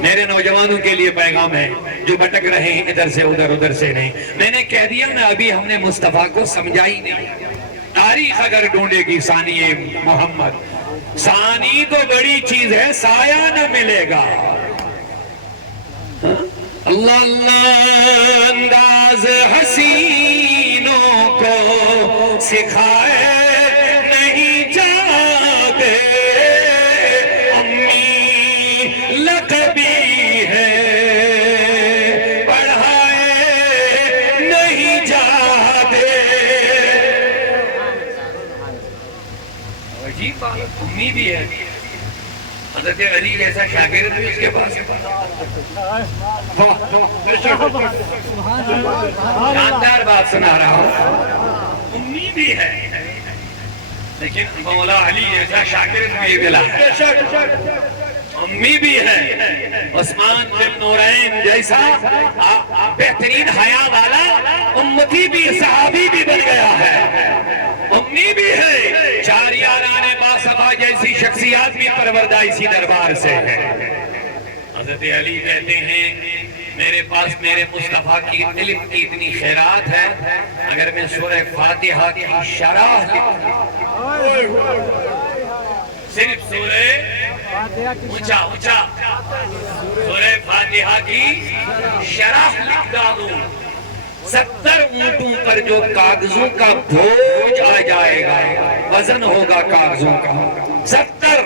میرے نوجوانوں کے لیے پیغام ہے جو بھٹک رہے ہیں ادھر سے ادھر، ادھر سے نہیں. میں نے کہہ دیا نا، ابھی ہم نے مصطفیٰ کو سمجھا ہی نہیں. تاریخ اگر ڈھونڈے گی ثانی محمد، ثانی تو بڑی چیز ہے، سایہ نہ ملے گا. اللہ اللہ انداز حسینوں کو سکھائے نہیں جاتے. امی لقبی ہے، پڑھائے نہیں جاتے. عجیب بات، امی بھی ہے. حضرت علی جیسا شاگرد بھی اس کے پاس. شاندار بات سنا رہا ہوں، امی بھی ہے لیکن مولا علی جیسا شاگرد بھی ملا ہے. امی بھی ہے، عثمان بن نورین جیسا بہترین حیا والا امتی بھی صحابی بھی بن گیا ہے، امی بھی ہے، چار یاران باصفا جیسی شخصیات بھی پروردہ اسی دربار سے ہے۔ حضرت علی کہتے ہیں میرے پاس میرے مصطفیٰ کی علم کی اتنی خیرات ہے، اگر میں سورہ فاتحہ کی شرح صرف سورہ اونچا سورہ فاتحہ کی شرح لکھتا ہوں، 70 اونٹوں پر جو کاغذوں کا بوجھ آ جائے گا، وزن ہوگا کاغذوں کا 70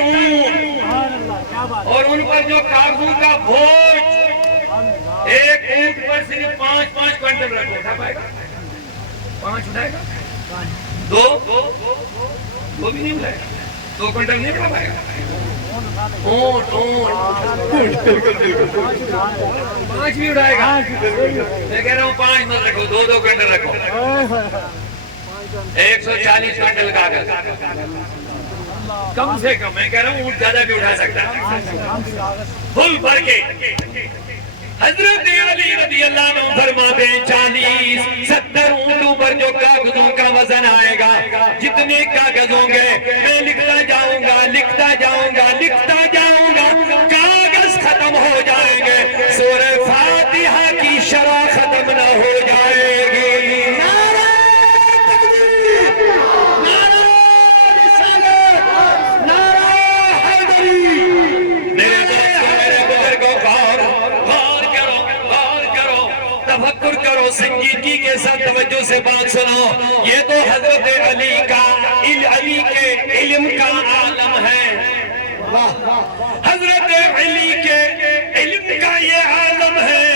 اونٹ، اور ان پر جو کاغذوں کا بوجھ، ایک اونٹ پر صرف 5 کوئنٹل رکھو، اٹھا پائے گا؟ 5 اٹھائے گا؟ 2 بھی نہیں اٹھائے گا، 2 کوئنٹل نہیں اٹھا پائے گا؟ اونٹ 5 بھی اٹھائے گا؟ میں کہہ رہا ہوں 5 مت رکھو، 2 کوئنٹل رکھو، 140 کوئنٹل کاغذ کم سے کم، میں کہہ رہا ہوں اونٹ زیادہ بھی اٹھا سکتا ہے، پھول بھر کے۔ حضرت علی رضی اللہ عنہ فرماتے ہیں 40-70 اونٹوں پر جو کاغذوں کا وزن آئے گا، جتنے کاغذ ہوں گے میں لکھتا جاؤں گا، کاغذ ختم ہو جائیں گے، سورہ فاتحہ کی شرح ختم نہ ہو جائے گی۔ سنجیدگی کے ساتھ توجہ سے بات سنو، یہ تو حضرت علی کے علم کا عالم ہے، حضرت علی کے علم کا یہ عالم ہے،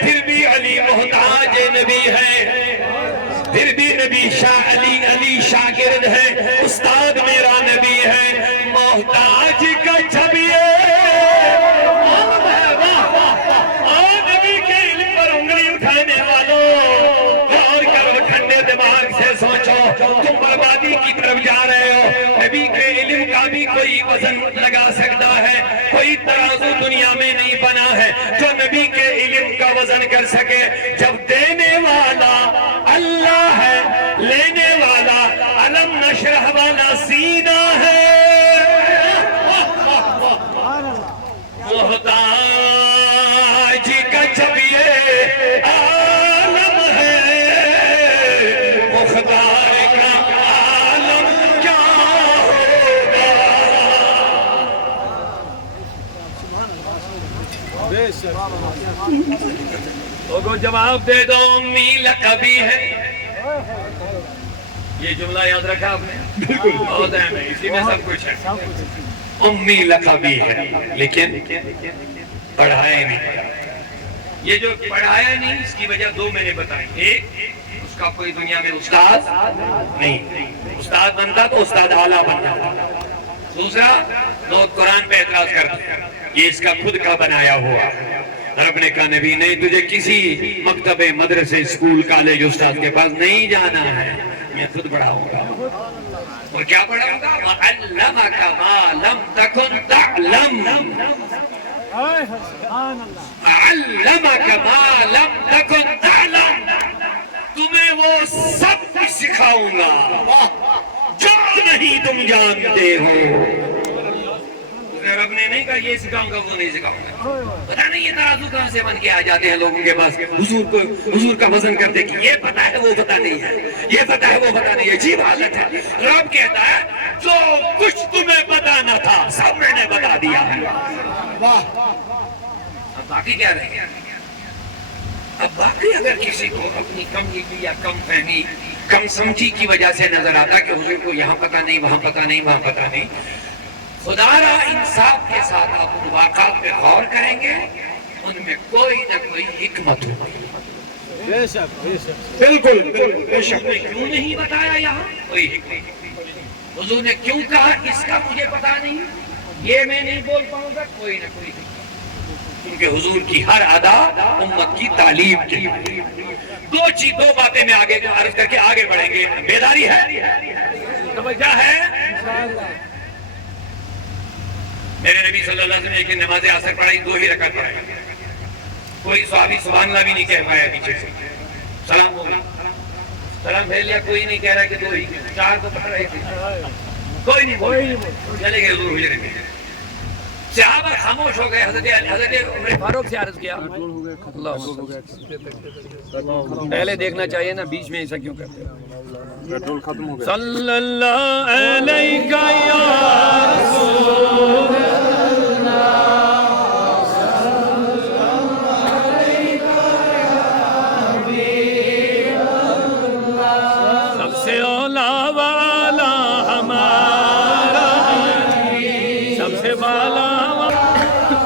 پھر بھی علی محتاج نبی ہے، پھر بھی نبی علی شاگرد ہے، استاد میرا نبی ہے، محتاج کا چھبیے تم بربادی کی طرف جا رہے ہو۔ نبی کے علم کا بھی کوئی وزن لگا سکتا ہے، کوئی ترازو دنیا میں نہیں بنا ہے جو نبی کے علم کا وزن کر سکے۔ جب دینے والا اللہ ہے، لینے والا علم نشرح والا سینہ ہے، محتاج کا جب یہ عالم ہے، مختار تو جواب دے دو امی لقبی ہے، یہ جملہ یاد رکھا آپ نے؟ بالکل، بہت اہم ہے، اسی میں سب کچھ ہے۔ امی لقبی ہے لیکن پڑھایا نہیں، یہ جو پڑھایا نہیں اس کی وجہ 2 میں نے بتائی، ایک اس کا کوئی دنیا میں استاد نہیں، استاد بنتا تو استاد اعلیٰ بنتا، دوسرا لوگ قرآن پہ اعتراض کرتے، یہ اس کا خود کا بنایا ہوا۔ رب نے کہا نبی نہیں، تجھے کسی مکتب مدرسے اسکول کالج استاد کے پاس نہیں جانا ہے، میں خود پڑھاؤں گا۔ اور کیا پڑھاؤں گا؟ وَعَلَّمَكَ مَا لَمْ تَكُنْ تَعْلَمْ، وَعَلَّمَكَ مَا لَمْ تَكُنْ تَعْلَمْ، تمہیں وہ سب کچھ سکھاؤں گا جو نہیں تم جانتے ہو۔ رب نے نہیں کہا یہ سکھاؤں گا وہ نہیں سکھاؤں گا۔ پتہ نہیں یہ ترازو کہاں سے بن کے آ جاتے ہیں لوگوں کے پاس، حضور کا وزن کرتے کہ یہ پتہ ہے وہ پتہ نہیں ہے، یہ پتہ ہے وہ پتہ نہیں ہے، عجیب حالت ہے۔ رب کہتا ہے جو کچھ تمہیں پتہ نہ تھا سب میں نے بتا دیا ہے۔ اب باقی کیا رہے گا؟ اب باقی اگر کسی کو اپنی کمی یا کم فہمی، کم سمجھی کی وجہ سے نظر آتا کہ حضور کو یہاں پتہ نہیں، وہاں پتہ نہیں، وہاں پتہ نہیں، خدا را انصاف کے ساتھ آپ ان واقعات پہ غور کریں گے، ان میں کوئی نہ کوئی حکمت ہوگی۔ بے شک بالکل بے شک۔ کیوں نہیں بتایا یہاں؟ کوئی حکمت۔ حضور نے کیوں کہا اس کا مجھے پتا نہیں، یہ میں نہیں بول پاؤں گا، کوئی نہ کوئی حکمت۔ کیونکہ حضور کی ہر ادا امت کی تعلیم کے لیے۔ دو باتیں میں آگے عرض کر کے آگے بڑھیں گے۔ بیداری ہے، توجہ ہے؟ میرے نبی صلی اللہ علیہ وسلم نے ایک نماز عصر پڑھائی 2 ہی رکعت پڑھائی. کوئی صحابی سبحان اللہ بھی نہیں کہہ پایا پیچھے سے. سلام ہو گیا, سلام پھیر لیا, کوئی نہیں کہہ رہا کہ 2 ہی, 4 تو پڑھ رہے تھے, کوئی نہیں بولے, چلے گئے حضور حجرے میں. صحابہ خاموش ہو گئے. حضرت عمر فاروق سے عرض کیا, پہلے دیکھنا چاہیے نا, بیچ میں ایسا کیوں کرتے ہیں؟ صلی اللہ علیہ یا رسول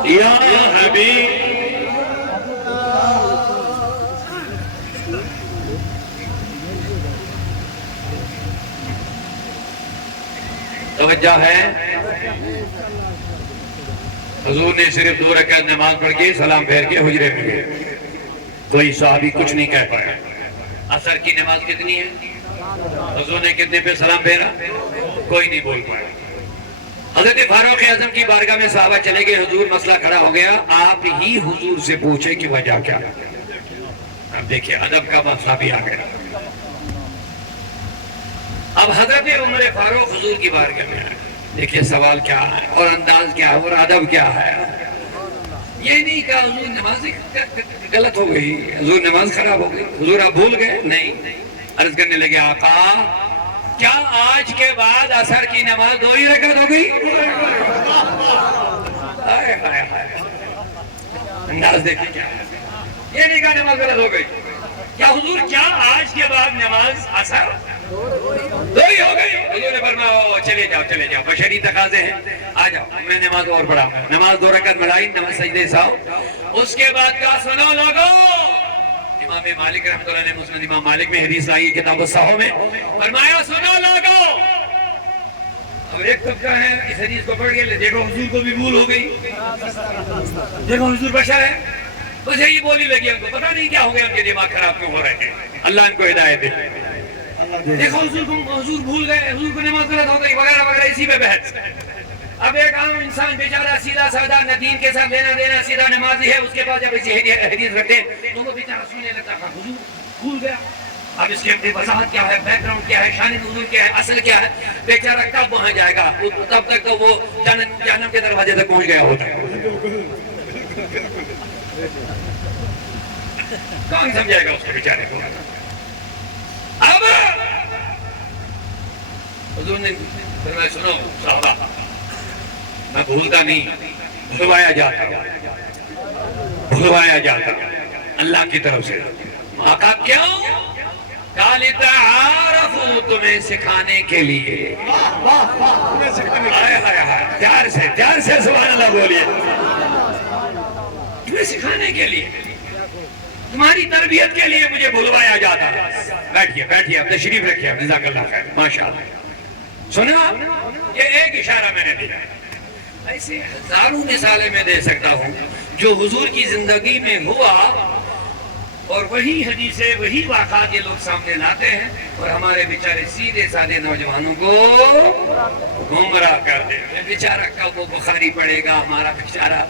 یا حبیب. توجہ ہے, حضور نے صرف 2 رکعت نماز پڑھ کے سلام پھیر کے حجرے میں گئے. کوئی صحابی کچھ نہیں کہہ پایا. عصر کی نماز کتنی ہے؟ حضور نے کتنے پہ سلام پھیرا؟ کوئی نہیں بول پایا. حضرت فاروق اعظم کی بارگاہ میں صحابہ چلے گئے. حضور مسئلہ کھڑا ہو گیا, آپ ہی حضور سے پوچھے کہ وجہ کیا ہے. اب دیکھیں ادب کا مسئلہ بھی آ گیا. اب حضرت عمر فاروق حضور کی بارگاہ میں آئے. دیکھیں سوال کیا ہے اور انداز کیا ہے اور ادب کیا ہے. یہ نہیں کہا حضور نماز غلط ہو گئی, حضور نماز خراب ہو گئی, حضور آپ بھول گئے. نہیں, عرض کرنے لگے آقا کیا آج کے بعد عصر کی نماز 2 ہی رکعت ہو گئی؟ انداز دیکھیں کیا ہے. یہ نہیں کہا نماز غلط ہو گئی. کیا حضور کیا آج کے بعد نماز عصر 2 ہی ہو گئی؟ حضور نے فرمایا چلے جاؤ, بشری تقاضے ہیں, آ جاؤ, میں نماز اور پڑھا. نماز 2 رکعت ملائی, نماز سجدے ساؤ. اس کے بعد کہا سنو لوگو, امام مالک رحمۃ اللہ نے مسند امام مالک میں حدیث آئی ہے کتاب الصحو میں, فرمایا سنو لوگو. اب ایک طبقہ ہے اس حدیث کو پڑھ کے دیکھو حضور کو بھی بھول ہو گئی, دیکھو حضور بشر ہے, بس یہی بولی لگی. ان کو پتہ نہیں کیا ہو گیا, ان کے دماغ خراب کیوں ہو رہے ہیں. اللہ ان کو ہدایت دے. دیکھو حضور بھول گئے, حضور کو نماز غلط ہو گئی وغیرہ وغیرہ, اسی پہ بحث. اب ایک عام انسان بیچارہ سیدھا سادہ نہ دین کے ساتھ لینا دینا, سیدھا نمازی ہے, اس کے بعد جب ایسی حدیث رکھتے ہیں تو وہ بیچارہ سننے لگتا ہے حضور بھول گیا. اب اس کے وضاحت کیا ہے, بیک گراؤنڈ کیا ہے, شان نزول کیا ہے, اصل کیا ہے, بیچارہ کب وہاں جائے گا, تب تک تو وہ جہنم کے دروازے تک پہنچ گیا ہوتا ہے. کون سمجھائے گا اس کو بیچارے کو. اب حضور نے فرمایا سنو صحابہ, میں بھولتا نہیں, بھلوایا جاتا اللہ کی طرف سے. آقا کیوں؟ قال تعارفوا, تمہیں سکھانے کے لیے. پیار سے سبحان اللہ بولیے. تمہیں سکھانے کے لیے, تمہاری تربیت کے لیے مجھے بھلوایا جاتا. بیٹھیے اب تشریف رکھیے. جزاک اللہ خیر, ماشاءاللہ. سنا, یہ ایک اشارہ میں نے دیا. ایسے ہزاروں مثالیں میں دے سکتا ہوں جو حضور کی زندگی میں ہوا, اور وہی حدیثیں وہی واقعات یہ لوگ سامنے لاتے ہیں اور ہمارے بیچارے سیدھے سادے نوجوانوں کو گمراہ کر دیتے ہیں. بیچارہ کب وہ بخاری پڑھے گا, ہمارا بیچارہ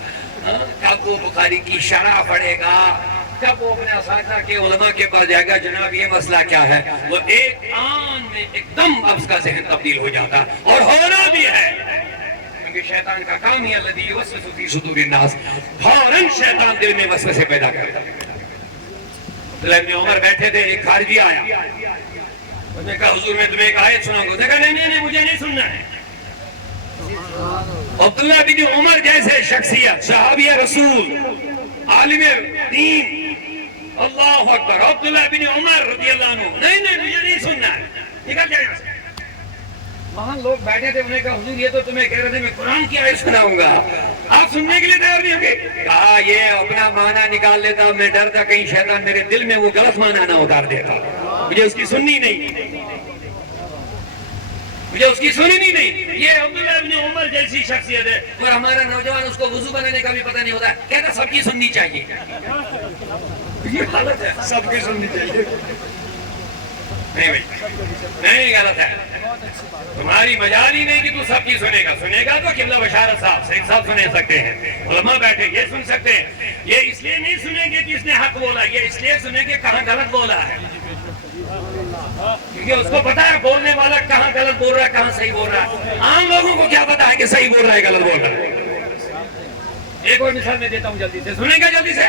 کب وہ بخاری کی شرح پڑھے گا, کب وہ اپنے اساتذہ کے علماء کے پاس جائے گا جناب یہ مسئلہ کیا ہے. وہ ایک آن میں ایک دم اب اس کا ذہن تبدیل ہو جاتا, اور ہونا بھی ہے, کیونکہ شیطان کا کام ہی الذی یوسوس فی صدور الناس, فوراً شیطان دل میں وسوسے پیدا کرتا ہے. عبداللہ ابن عمر بیٹھے تھے, ایک خارجی آیا, انہوں نے کہا حضور میں تمہیں ایک آیت سناؤں گا. انہوں نے کہا نہیں مجھے نہیں سننا ہے. عبداللہ بن عمر جیسے شخصیت, صحابی رسول, عالم دین, اللہ اکبر, عبداللہ بن عمر رضی اللہ عنہ, نہیں مجھے نہیں سننا ہے, نکل جائے یہاں سے. وہاں لوگ بیٹھے تھے, انہوں نے کہا حضور یہ تو تمہیں کہہ رہے تھے میں قرآن کی آیت سناؤں گا, آپ سننے کے لیے تیار نہیں ہوں گے. کہا یہ اپنا معنی نکال لیتا ہوں, میں ڈرتا کہیں شیطان میرے دل میں وہ غلط معنی نہ اتار دیتا, مجھے اس کی سننی نہیں. یہ عبداللہ بن عمر جیسی شخصیت ہے, اور ہمارا نوجوان اس کو وضو بنانے کا بھی پتہ نہیں ہوتا, کہتا سب کی سننی چاہیے. یہ حالت ہے, سب کی سننی چاہیے. نہیں بھائی نہیں، غلط ہے، تمہاری مجال ہی نہیں کہ تو سب کی سنے گا تو قبلہ بشارت صاحب شیخ صاحب سنے سکتے ہیں، علماء بیٹھے یہ سن سکتے ہیں، یہ اس لیے نہیں سنیں گے کہ اس نے حق بولا، یہ اس لیے سنیں گے کہاں غلط بولا ہے، کیونکہ اس کو پتا ہے بولنے والا کہاں غلط بول رہا ہے کہاں صحیح بول رہا ہے، عام لوگوں کو کیا پتا ہے کہ صحیح بول رہا ہے غلط بول رہا ہے۔ ایک اور مثال میں دیتا ہوں جلدی سے، سنیں گے جلدی سے۔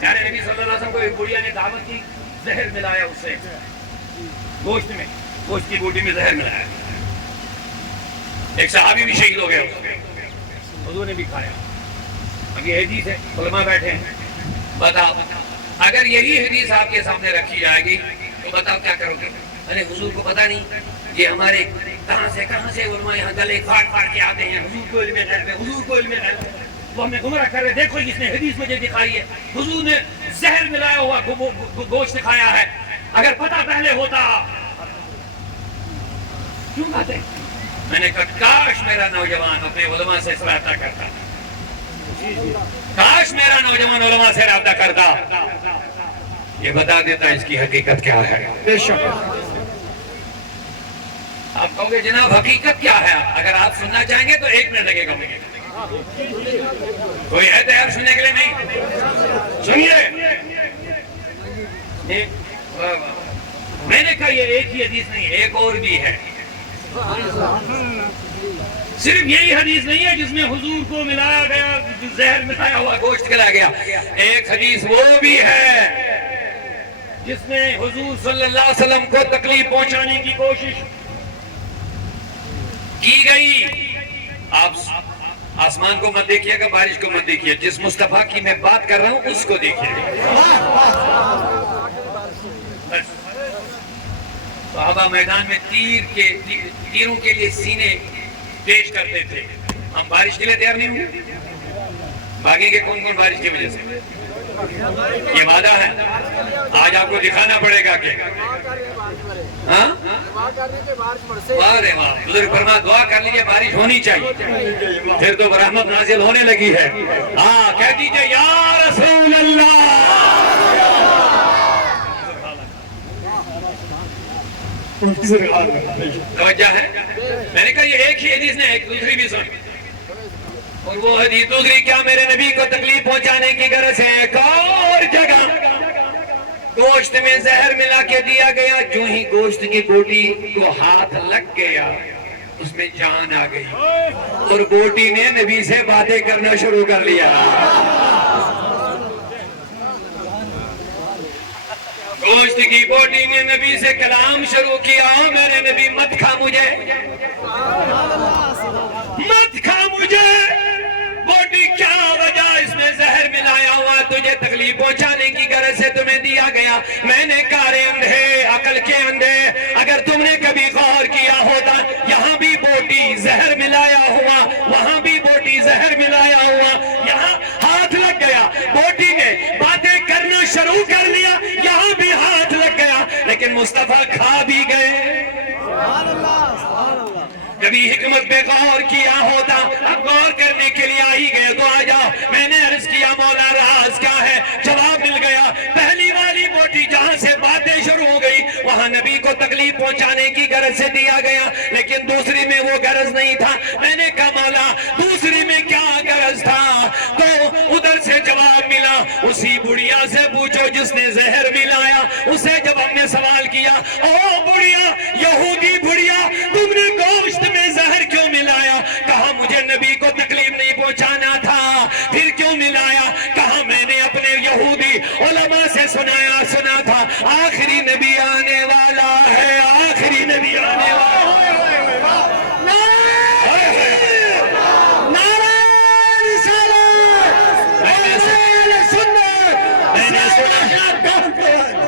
پیارے نبی صلی اللہ علیہ وسلم کو ایک بڑھیا نے دعوت کی، زہر ملایا اس سے گوشت میں، گوشت کی بوٹی میں زہر ملایا، ایک صحابی بھی شہید ہو گیا، حضور نے بھی کھایا۔ اب یہ حدیث ہے، علماء بیٹھے ہیں، بتاؤ اگر یہی حدیث آپ کے سامنے رکھی جائے گی تو بتاؤ کیا کرو گے؟ ارے حضور کو پتہ نہیں یہ ہمارے کہاں سے علماء یہاں گلے پھاڑ کے آتے ہیں، حضور کو علم غیب ہے، حضور کو علم غیب ہے، وہ ہمیں گمراہ کر رہے، دیکھو اس نے حدیث مجھے دکھائی ہے، حضور نے زہر ملایا ہوا گوشت کھایا ہے، اگر پتہ پہلے ہوتا کیوں کھاتے؟ میں نے کہا کاش میرا نوجوان اپنے علماء سے رابطہ کرتا، کاش میرا نوجوان علماء سے رابطہ کرتا، یہ بتا دیتا اس کی حقیقت کیا ہے۔ بے شک آپ کہو گے جناب حقیقت کیا ہے؟ اگر آپ سننا چاہیں گے تو 1 منٹ لگے گا مجھے، کوئی ہے تیار سننے کے لیے؟ نہیں سنیے، میں نے کہا یہ ایک ہی حدیث نہیں، ایک اور بھی ہے، صرف یہی حدیث نہیں ہے جس میں حضور کو ملایا گیا، زہر ملایا ہوا گوشت کھلایا گیا، ایک حدیث وہ بھی ہے جس میں حضور صلی اللہ علیہ وسلم کو تکلیف پہنچانے کی کوشش کی گئی۔ آپ آسمان کو مت دیکھیے گا، بارش کو مت دیکھیے، جس مصطفیٰ کی میں بات کر رہا ہوں اس کو دیکھیے گا۔ صحابہ میدان میں تیروں کے لیے سینے پیش کرتے تھے، ہم بارش کے لیے تیار نہیں ہوں گے، بھاگیں گے کون بارش کی وجہ سے؟ یہ وعدہ ہے، آج آپ کو دکھانا پڑے گا کہ ہاں بزرگ فرما دعا کر لیجئے بارش ہونی چاہیے، پھر تو رحمت نازل ہونے لگی ہے۔ ہاں کہہ دیجئے یا رسول اللہ، توجہ ہے؟ میں نے کہا یہ ایک ہی حدیث نے، ایک دوسری بھی سن، اور وہ حدیث دوسری کیا میرے نبی کو تکلیف پہنچانے کی غرض ہے۔ ایک اور جگہ گوشت میں زہر ملا کے دیا گیا، جو ہی گوشت کی بوٹی کو ہاتھ لگ گیا اس میں جان آ گئی، اور بوٹی نے نبی سے باتیں کرنا شروع کر لیا۔ گوشت کی بوٹی نے نبی سے کلام شروع کیا، میرے نبی مت کھا مجھے، مت کھا مجھے، بوٹی کیا وجہ؟ اس میں زہر ملایا ہوا، تجھے تکلیف پہنچانے کی غرض سے تمہیں دیا گیا۔ میں نے کارے اندھے، عقل کے اندھے، اگر تم نے کبھی غور کیا ہوتا، یہاں بھی بوٹی زہر ملایا ہوا، وہاں بھی بوٹی زہر ملایا ہوا، یہاں ہاتھ لگ گیا، بوٹی نے باتیں کرنا شروع کر لیا، یہاں بھی ہاتھ لگ گیا، لیکن مصطفیٰ کھا بھی گئے۔ کبھی حکمت پہ غور کیا ہوتا، اب غور کرنے کے لیے آئی گئے تو آ جاؤ۔ میں نے عرض کیا مولا راز کیا ہے؟ جواب مل گیا، پہلی والی بوٹی جہاں سے باتیں شروع ہو گئی وہاں نبی کو تکلیف پہنچانے کی غرض سے دیا گیا، لیکن دوسری میں وہ غرض نہیں تھا۔ میں نے کہا مولا دوسری میں کیا غرض تھا؟ تو ادھر سے جواب ملا، اسی بڑھیا سے پوچھو جس نے زہر ملایا، اسے جب ہم نے سوال کیا، او بڑھیا، یہودی بڑھیا، تم نے گوشت میں زہر کیوں ملایا؟ کہا مجھے نبی کو تکلیف نہیں پہنچانا تھا۔ پھر کیوں ملایا؟ کہا میں نے اپنے یہودی علماء سے سنا تھا آخری نبی آنے والا ہے، آخری نبی آنے والا ہے۔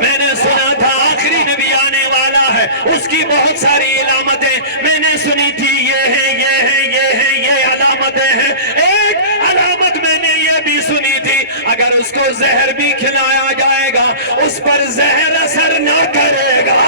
میں نے سنا تھا آخری نبی آنے والا ہے، اس کی بہت ساری علامتیں میں نے سنی تھی، یہ علامتیں ہیں۔ ایک علامت میں نے یہ بھی سنی تھی، اگر اس کو زہر بھی کھلایا جائے گا اس پر زہر اثر نہ کرے گا۔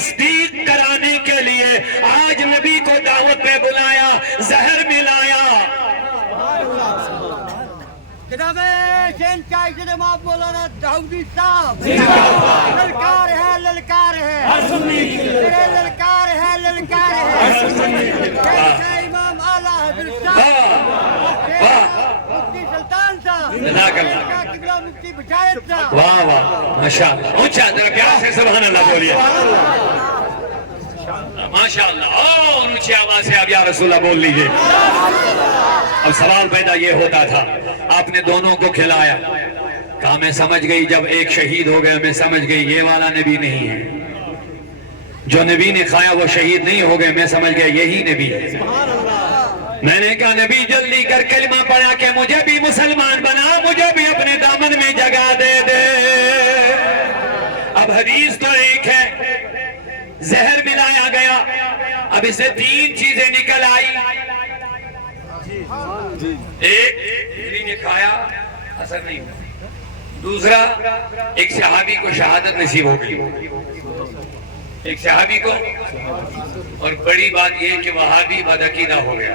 تصدیق کرانے کے لیے آج نبی کو دعوت پہ بلایا، زہر ملایا۔ جناب شین چائے جناب مولانا داؤدی صاحب، للکار ہے للکار ہے، للکار ہے للکار ہے، امام اعلیٰ حضرت صاحب، مفتی سلطان صاحب، قبلہ مفتی بشارت صاحب۔ واہ واہ ماشاءاللہ، اونچا ذرا پیار سے سبحان اللہ بولیے، ماشاءاللہ، اور اونچی آواز سے اب یا رسول اللہ بول لیجئے۔ اب سوال پیدا یہ ہوتا تھا، آپ نے دونوں کو کھلایا، کہا میں سمجھ گئی جب ایک شہید ہو گیا میں سمجھ گئی یہ والا نبی نہیں ہے، جو نبی نے کھایا وہ شہید نہیں ہو گئے، میں سمجھ گیا یہی نبی ہے۔ میں نے کہا نبی جلدی کر کلمہ پڑھا کہ مجھے بھی مسلمان بنا، مجھے بھی اپنے دامن میں جگہ دے دے۔ اب حدیث تو ایک ہے، زہر ملایا گیا، اب اسے 3 چیزیں نکل آئی۔ ایک نبی نے کھایا اثر نہیں ہوا، دوسرا ایک صحابی کو شہادت نصیب ہو گئی، ایک صحابی کو، اور بڑی بات یہ کہ وہابی بدعقیدہ ہو گیا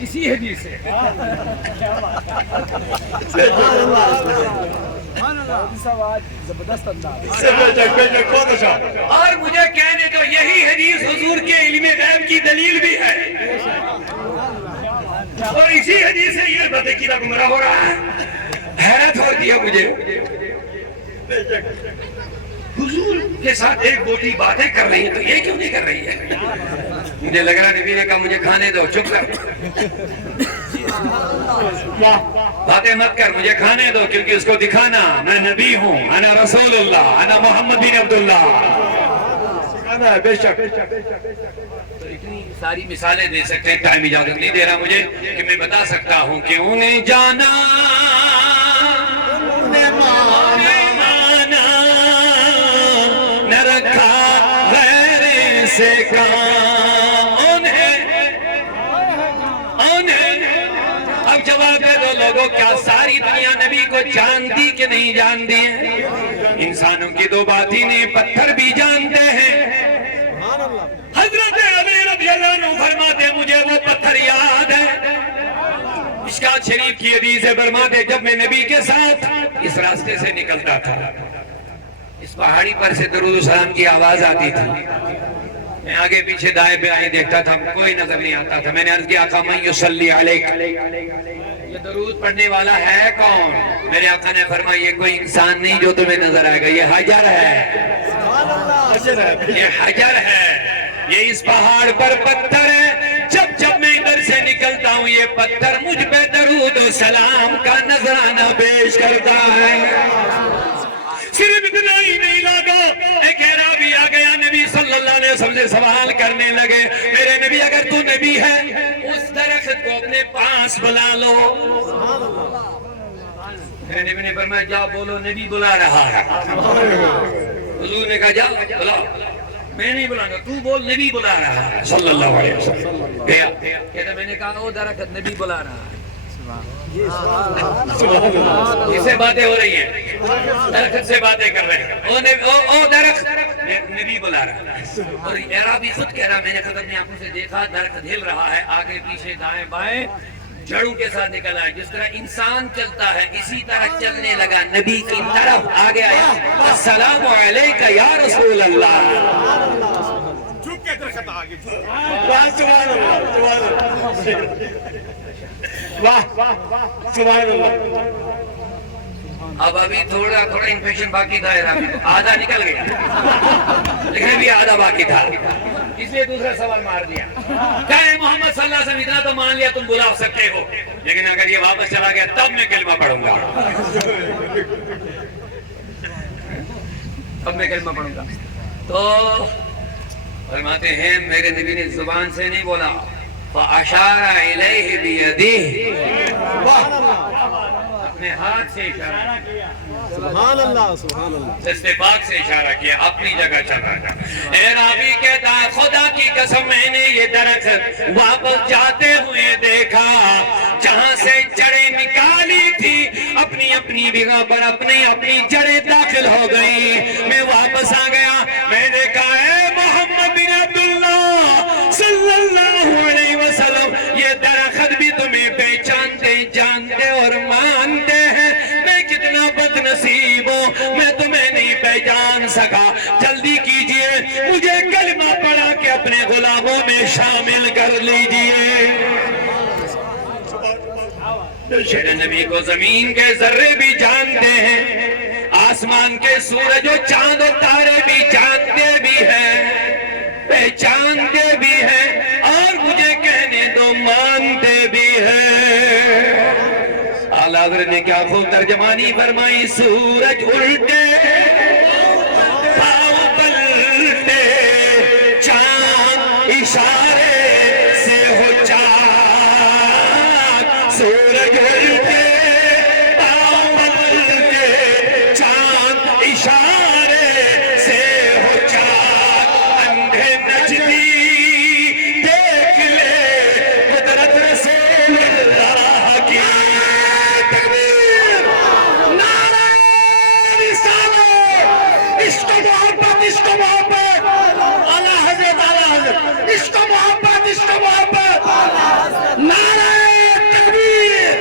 اسی حدیث سے۔ اور مجھے کہنے تو یہی حدیث حضور کے علم غیب کی دلیل بھی ہے، اور اسی حدیث سے یہ بدعقیدہ گمراہ ہو رہا ہے۔ حیرت ہوتی ہے مجھے، حضور کے ساتھ ایک بوٹی باتیں کر رہی ہیں تو یہ کیوں نہیں کر رہی ہے؟ مجھے لگ رہا نبی نے کہا مجھے کھانے دو، چپ کر، باتیں مت کر، مجھے کھانے دو، کیونکہ اس کو دکھانا میں نبی ہوں، انا رسول اللہ، انا محمد بن عبداللہ۔ بے شک تو اتنی ساری مثالیں دے سکتے ہیں، ٹائم اجازت نہیں دے رہا مجھے کہ میں بتا سکتا ہوں کہ انہیں جانا نہ رکھا غیر سے کام، اب جواب دے دو لوگوں، کیا ساری دنیا نبی کو جانتی کہ نہیں جانتی ہے؟ انسانوں کی 2 باتیں نے پتھر بھی جانتے ہیں۔ حضرت علی رضی اللہ عنہ فرماتے ہیں مجھے وہ پتھر یاد ہے، مشکات شریف کی حدیث ہے، فرماتے جب میں نبی کے ساتھ اس راستے سے نکلتا تھا، اس پہاڑی پر سے درود و سلام کی آواز آتی تھی، میں آگے پیچھے دائیں بائیں دیکھتا تھا، کوئی نظر نہیں آتا تھا۔ میں نے عرض کیا آقا من یصلی علیک، یہ درود پڑھنے والا ہے کون؟ میرے آقا نے فرمایا یہ کوئی انسان نہیں جو تمہیں نظر آئے گا، یہ حجر ہے، یہ حجر ہے، یہ اس پہاڑ پر پتھر ہے، جب میں ادھر سے نکلتا ہوں یہ پتھر مجھ پہ درود و سلام کا نذرانہ پیش کرتا ہے۔ صرف اتنا ہی نہیں لگا، ایک اعرابی آ گیا، نبی صلی اللہ علیہ وسلم سے سوال کرنے لگے، میرے نبی اگر تو نبی ہے اس درخت کو اپنے پاس بلا لو۔ میرے نبی نے فرمایا جا بولو نبی بلا رہا ہے۔ حضور نے کہا جا بلاؤ، میں نہیں بلاؤں گا، تو بول نبی بلا رہا ہے صلی اللہ علیہ وسلم۔ گیا کہتا میں نے کہا وہ درخت نبی بلا رہا ہے، اس سے باتیں ہو رہی ہیں، درخت سے باتیں کر رہے ہیں، او درخت نبی بلا رہا ہے۔ اور اعرابی خود کہہ رہا میں نے خود اپنی آنکھوں سے دیکھا درخت ہل رہا ہے، آگے پیچھے دائیں بائیں جڑوں کے ساتھ نکل آئے، جس طرح انسان چلتا ہے اسی طرح چلنے لگا، نبی کی طرف آگے آیا، السلام علیکہ یا رسول اللہ۔ جھک کے درخت آگے، سبحان اللہ، سبحان اللہ، واہ سبحان اللہ۔ اب ابھی تھوڑا انفیکشن باقی تھا، آدھا نکل گیا لیکن ابھی آدھا باقی تھا، اس لیے دوسرا سوال مار دیا۔ کہے محمد صلی اللہ علیہ وسلم اتنا تو مان لیا تم بلا سکتے ہو، لیکن اگر یہ واپس چلا گیا تب میں کلمہ پڑھوں گا، تب میں کلمہ پڑھوں گا۔ تو فرماتے ہیں میرے نبی نے زبان سے نہیں بولا، فَأَشَارَ إِلَيْهِ بِيَدِهِ، اپنے ہاتھ سے اشارہ کیا، سبحان اللہ سبحان اللہ، دست پاک سے اشارہ کیا، اپنی جگہ چلا گیا۔ اعرابی کہتا ہے خدا کی قسم میں نے یہ درخت واپس جاتے ہوئے دیکھا، جہاں سے جڑیں نکالی تھی اپنی اپنی بگاہ پر اپنی جڑیں داخل ہو گئی. میں واپس آ گیا, میں نے کہا اے محمد بن عبداللہ صلی اللہ علیہ وسلم, یہ درخت بھی تمہیں پہچانتے جانتے اور مانتے ہیں, میں کتنا بد نصیب ہوں, میں تمہیں نہیں پہچان سکا. جلدی کیجئے, مجھے کلمہ پڑھا کے اپنے غلاموں میں شامل کر لیجئے. میرے نبی کو زمین کے ذرے بھی جانتے ہیں, آسمان کے سورج و چاند و تارے بھی جانتے بھی ہیں, پہچانتے بھی ہیں, اور مجھے کہنے دو مانتے بھی ہیں. اعلیٰ حضرت نے کیا خوب ترجمانی فرمائی, سورج الٹے پاؤں پلٹے, چاند اشارے سے ہو چاک, سورج الٹے پاؤں پلٹے, چاند اشارے سے ہو چاک, اندھے نجدی دیکھ لے قدرت رسول اللہ کی. تکبیر, نعرہ رسالت, عشق و محبت, عشق و محبت, اعلیٰ حضرت, اعلیٰ حضرت, عشق و محبت, عشق و محبت, نعرہ تکبیر,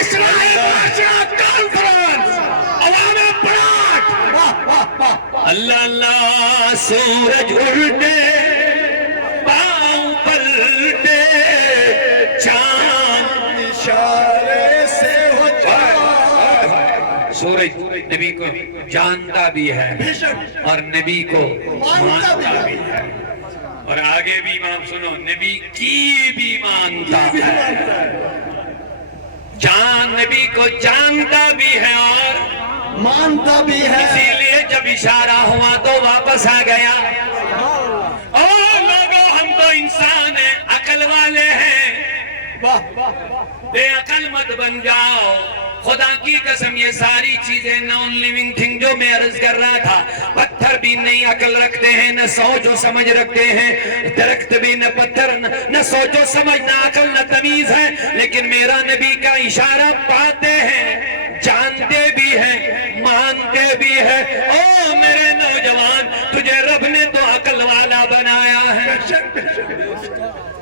اصلاح معاشرہ کانفرنس, عوام پڑاٹ. اللہ اللہ, سورج الٹے پاؤں پلٹے, چاند اشارے سے ہو چاک. سورج نبی کو جانتا بھی ہے اور نبی کو مانتا بھی ہے, اور آگے بھی امام سنو, نبی کی بھی مانتا ہے. جان نبی کو جانتا بھی ہے اور مانتا بھی ہے. اسی لیے جب اشارہ ہوا تو واپس آ گیا. اور لوگوں, ہم تو انسان ہیں, عقل والے ہیں, بے عقل مت بن جاؤ. خدا کی قسم یہ ساری چیزیں نان لیونگ تھنگ جو میں عرض کر رہا تھا, پتھر بھی نہیں عقل رکھتے ہیں, نہ سوچ و سمجھ رکھتے ہیں, درخت بھی نہ پتھر, نہ سوچ و سمجھ, نہ عقل نہ تمیز ہے, لیکن میرا نبی کا اشارہ پاتے ہیں, جانتے بھی ہیں, مانتے بھی ہیں. او میرے نوجوان, تجھے رب نے تو عقل والا بنایا ہے,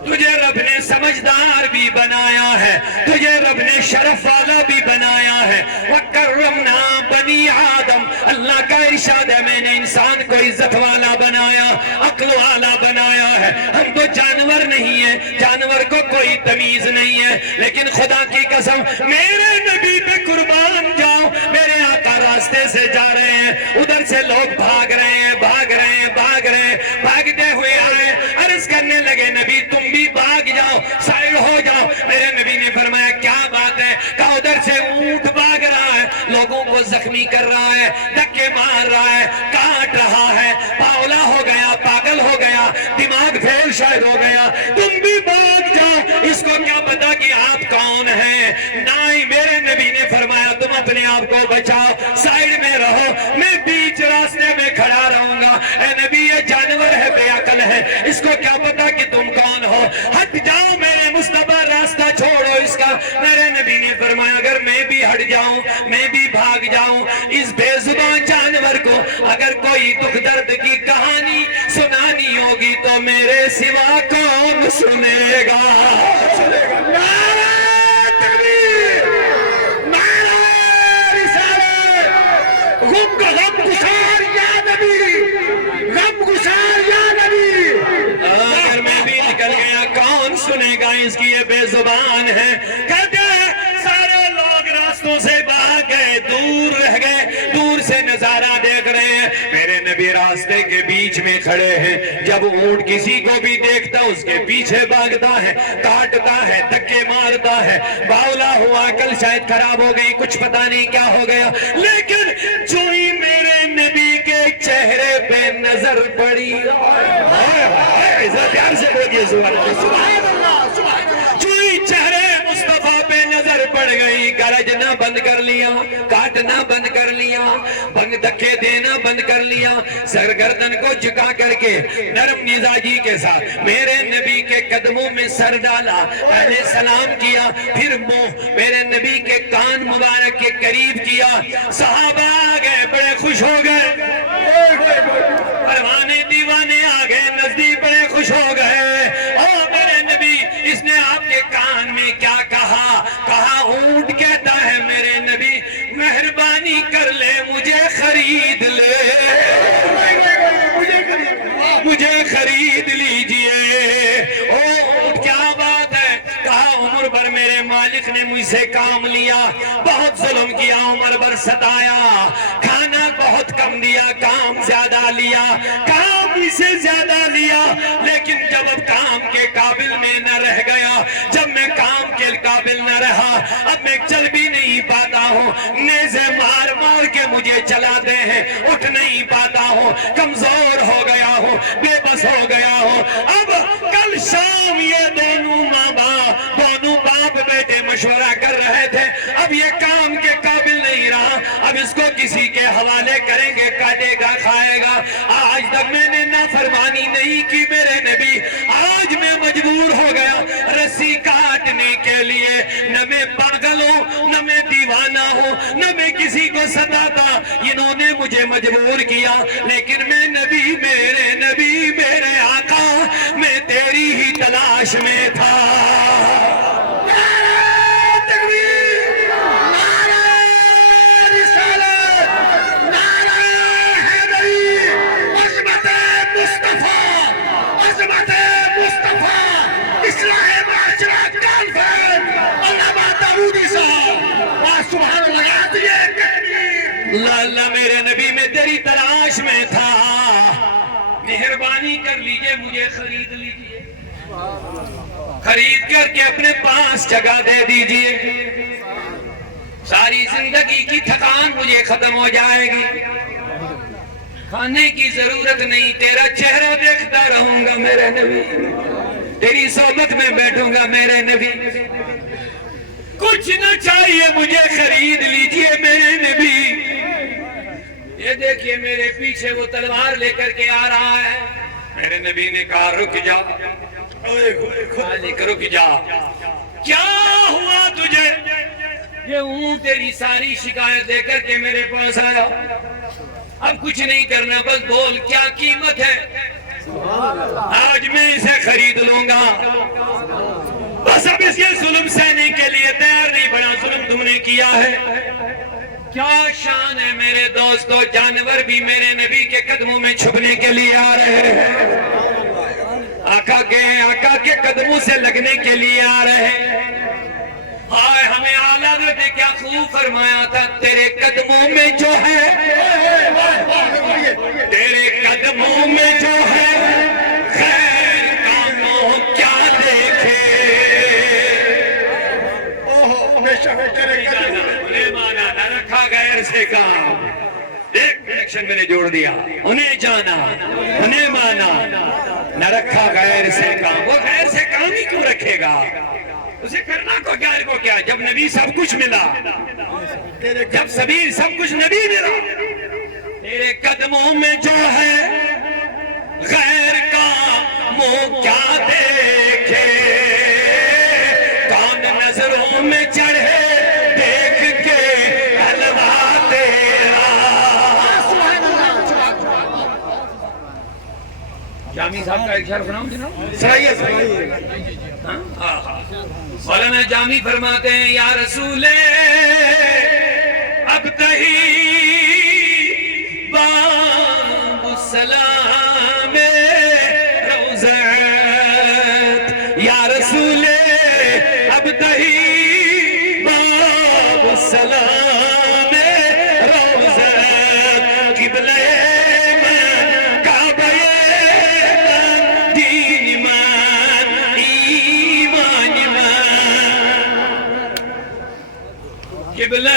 تجھے رب نے سمجھدار بھی بنایا ہے, تجھے رب نے شرف والا بھی بنایا ہے. وَكَرَّمْنَا بَنِي آدم, اللہ کا ارشاد ہے, میں نے انسان کو عزت والا بنایا, عقل والا بنایا ہے. ہم تو جانور نہیں ہیں, جانور کو کوئی تمیز نہیں ہے, لیکن خدا کی قسم میرے نبی پہ قربان جاؤ. میرے آقا راستے سے جا رہے ہیں, ادھر سے لوگ بھاگ رہے ہیں, بھاگ رہے ہیں, بھاگ رہے ہیں, بھاگتے ہوئے آئے, عرض کرنے لگے نبی تم بھی بھاگ جاؤ, سائر ہو جاؤ. میرے نبی نے فرمایا کیا بات ہے؟ کہا ادھر سے اونٹ بھاگ رہا ہے, لوگوں کو زخمی کر رہا ہے, دھکے مار رہا ہے, کاٹ رہا ہے, باولا ہو گیا, پاگل ہو گیا, دماغ پھیل شاید ہو گیا, تم بھی بھاگ جاؤ. اس کو کیا پتا کہ آپ کون ہیں؟ نہیں, میرے نبی نے فرمایا تم اپنے آپ کو بچاؤ, سائڈ میں رہو, میں بیچ راستے میں کھڑا رہوں گا. اے نبی یہ جانور ہے, بے عقل ہے, اس کو کیا پتا کہ تم کون ہو, ہٹ جاؤ, میرے مصطفیٰ راستہ چھوڑو اس کا. میرے نبی نے فرمایا اگر میں بھی ہٹ جاؤں, میں بھی بھاگ جاؤں, اس بے زبان جانور کو اگر کوئی دکھ درد کی کہانی سنانی ہوگی تو میرے سوا کون سنے گا؟ نعرہ تکبیر, نعرہ رسالت, غم گسار یا نبی, غم گسار یا نبی. اگر میں بھی نکل گیا کون سنے گا؟ اس کی یہ بے زبان ہے. کہتے ہیں سارے لوگ راستوں سے بھاگ گئے, دور رہ گئے, دور سے نظارہ دیکھ رہے ہیں. میرے نبی راستے کے بیچ میں کھڑے ہیں. جب اونٹ کسی کو بھی دیکھتا اس کے پیچھے بھاگتا ہے, کاٹتا ہے, دھکے مارتا ہے, باولا ہوا, کل شاید خراب ہو گئی, کچھ پتا نہیں کیا ہو گیا, لیکن جو ہی میرے نبی کے چہرے پہ نظر پڑی, پیار سے بولیے سبحان اللہ, جو ہی چہرے مصطفیٰ پہ نظر پڑ گئی, گلا ترجنا بند کر لیا، کاٹنا بند کر لیا، دھکے دینا بند کر لیا، سرگردن کو جھکا کر کے نرم مزاجی کے ساتھ میرے نبی کے قدموں میں سر ڈالا، پہلے سلام کیا، پھر منہ میرے نبی کے کان مبارک کے قریب کیا۔ صحابہ آ گئے، بڑے خوش ہو گئے، پروانے دیوانے آ گئے نزدیک، بڑے خوش ہو گئے۔ او میرے نبی، اس نے آپ کے کان میں کیا کہا؟ کہا اونٹ کہتا ہے میرے نبی مہربانی کر لے مجھے خرید لے، مجھے خرید لیجئے۔ او اونٹ کیا بات ہے؟ کہا عمر بھر میرے مالک نے مجھ سے کام لیا، بہت ظلم کیا، عمر بھر ستایا، کھانا بہت کم دیا، کام زیادہ لیا، کام اسے زیادہ لیا، لیکن جب اب کام کے قابل میں نہ رہ گیا، جب میں کام کے قابل نہ رہا، اب میں چل بھی نہیں پاتا ہوں، نیزے مار مار کے مجھے چلاتے ہیں، اٹھ نہیں پاتا ہوں، کمزور ہو گیا ہوں، بے بس ہو گیا ہوں۔ اب کل شام یہ دونوں باپ بیٹے مشورہ کر رہے تھے، اب یہ کام کے قابل نہیں رہا، اب اس کو کسی کے حوالے کریں گے، کاٹے گا کھائے گا۔ آج تک میں نے نافرمانی نہیں کی میرے نبی، آج میں مجبور ہو گیا رسی کاٹنے کے لیے، نہ میں پاگل ہوں، نہ میں دیوانہ ہوں، نہ میں کسی کو ستاتا، انہوں نے مجھے مجبور کیا، لیکن میں نبی، میرے نبی، میرے آقا، میں تیری ہی تلاش میں تھا۔ اللہ میرے نبی میں تیری تلاش میں تھا، مہربانی کر لیجئے مجھے خرید لیجئے، خرید کر کے اپنے پاس جگہ دے دیجئے، ساری زندگی کی تھکان مجھے ختم ہو جائے گی، کھانے کی ضرورت نہیں، تیرا چہرہ دیکھتا رہوں گا میرے نبی، تیری صحبت میں بیٹھوں گا میرے نبی، کچھ نہ چاہیے مجھے خرید لیجئے میرے نبی۔ یہ دیکھیے میرے پیچھے وہ تلوار لے کر کے آ رہا ہے، میرے نبی نے کہا رک جا، رک جا، کیا ہوا تجھے؟ یہ تیری ساری شکایت دے کر کے میرے پاس آیا، اب کچھ نہیں کرنا، بس بول کیا قیمت ہے، آج میں اسے خرید لوں گا، بس اب اس کے ظلم سہنے کے لیے تیار نہیں، بڑا ظلم تم نے کیا ہے۔ کیا شان ہے میرے دوستو، جانور بھی میرے نبی کے قدموں میں چھپنے کے لیے آ رہے ہیں، آقا کے قدموں سے لگنے کے لیے آ رہے ہیں۔ ہائے ہمیں اعلیٰ حضرت نے کیا خوب فرمایا تھا، تیرے قدموں میں جو ہے، تیرے قدموں میں جو ہے، خیر کاموں کیا دیکھے، انہیں مانا نہ رکھا غیر سے کام، ایک کنیکشن میں نے جوڑ دیا، انہیں جانا، انہیں مانا، نہ رکھا غیر سے کام، وہ غیر سے کام ہی کیوں رکھے گا، اسے کرنا کو غیر کو کیا، جب نبی سب کچھ ملا، جب سبیر سب کچھ نبی ملا، تیرے قدموں میں جو ہے غیر کا منہ کیا دیکھے، کون نظروں میں چڑھے دیکھ کے حلوہ تیرا۔ جامی صاحب کا ایک شعر سناؤں جناب، سنائیے مولانا جامی فرماتے ہیں، یا رسول ابتہی باب السلام روزت، یا رسول ابتہی باب السلام روزت، قبلہ من کعبہ من دین من ایمان من، قبلہ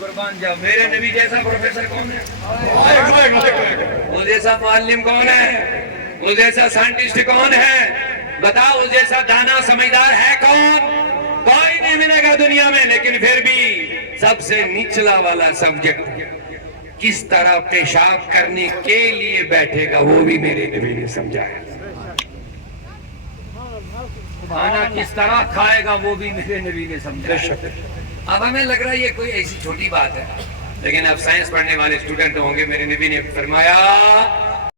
قربان جاؤ، میرے نبی جیسا پروفیسر کون ہے؟ وہ جیسا معلم کون ہے؟ وہ جیسا سائنٹسٹ کون ہے؟ بتاؤ، اس جیسا دانا سمجھدار ہے کون؟ کوئی نہیں ملے گا دنیا میں، لیکن پھر بھی سب سے نچلا والا سبجیکٹ کس طرح پیشاب کرنے کے لیے بیٹھے گا وہ بھی میرے نبی نے سمجھایا، کھانا کس طرح کھائے گا وہ بھی میرے نبی نے سمجھایا۔ اب ہمیں لگ رہا ہے یہ کوئی ایسی چھوٹی بات ہے، لیکن اب سائنس پڑھنے والے اسٹوڈنٹ ہوں گے، میرے نبی نے فرمایا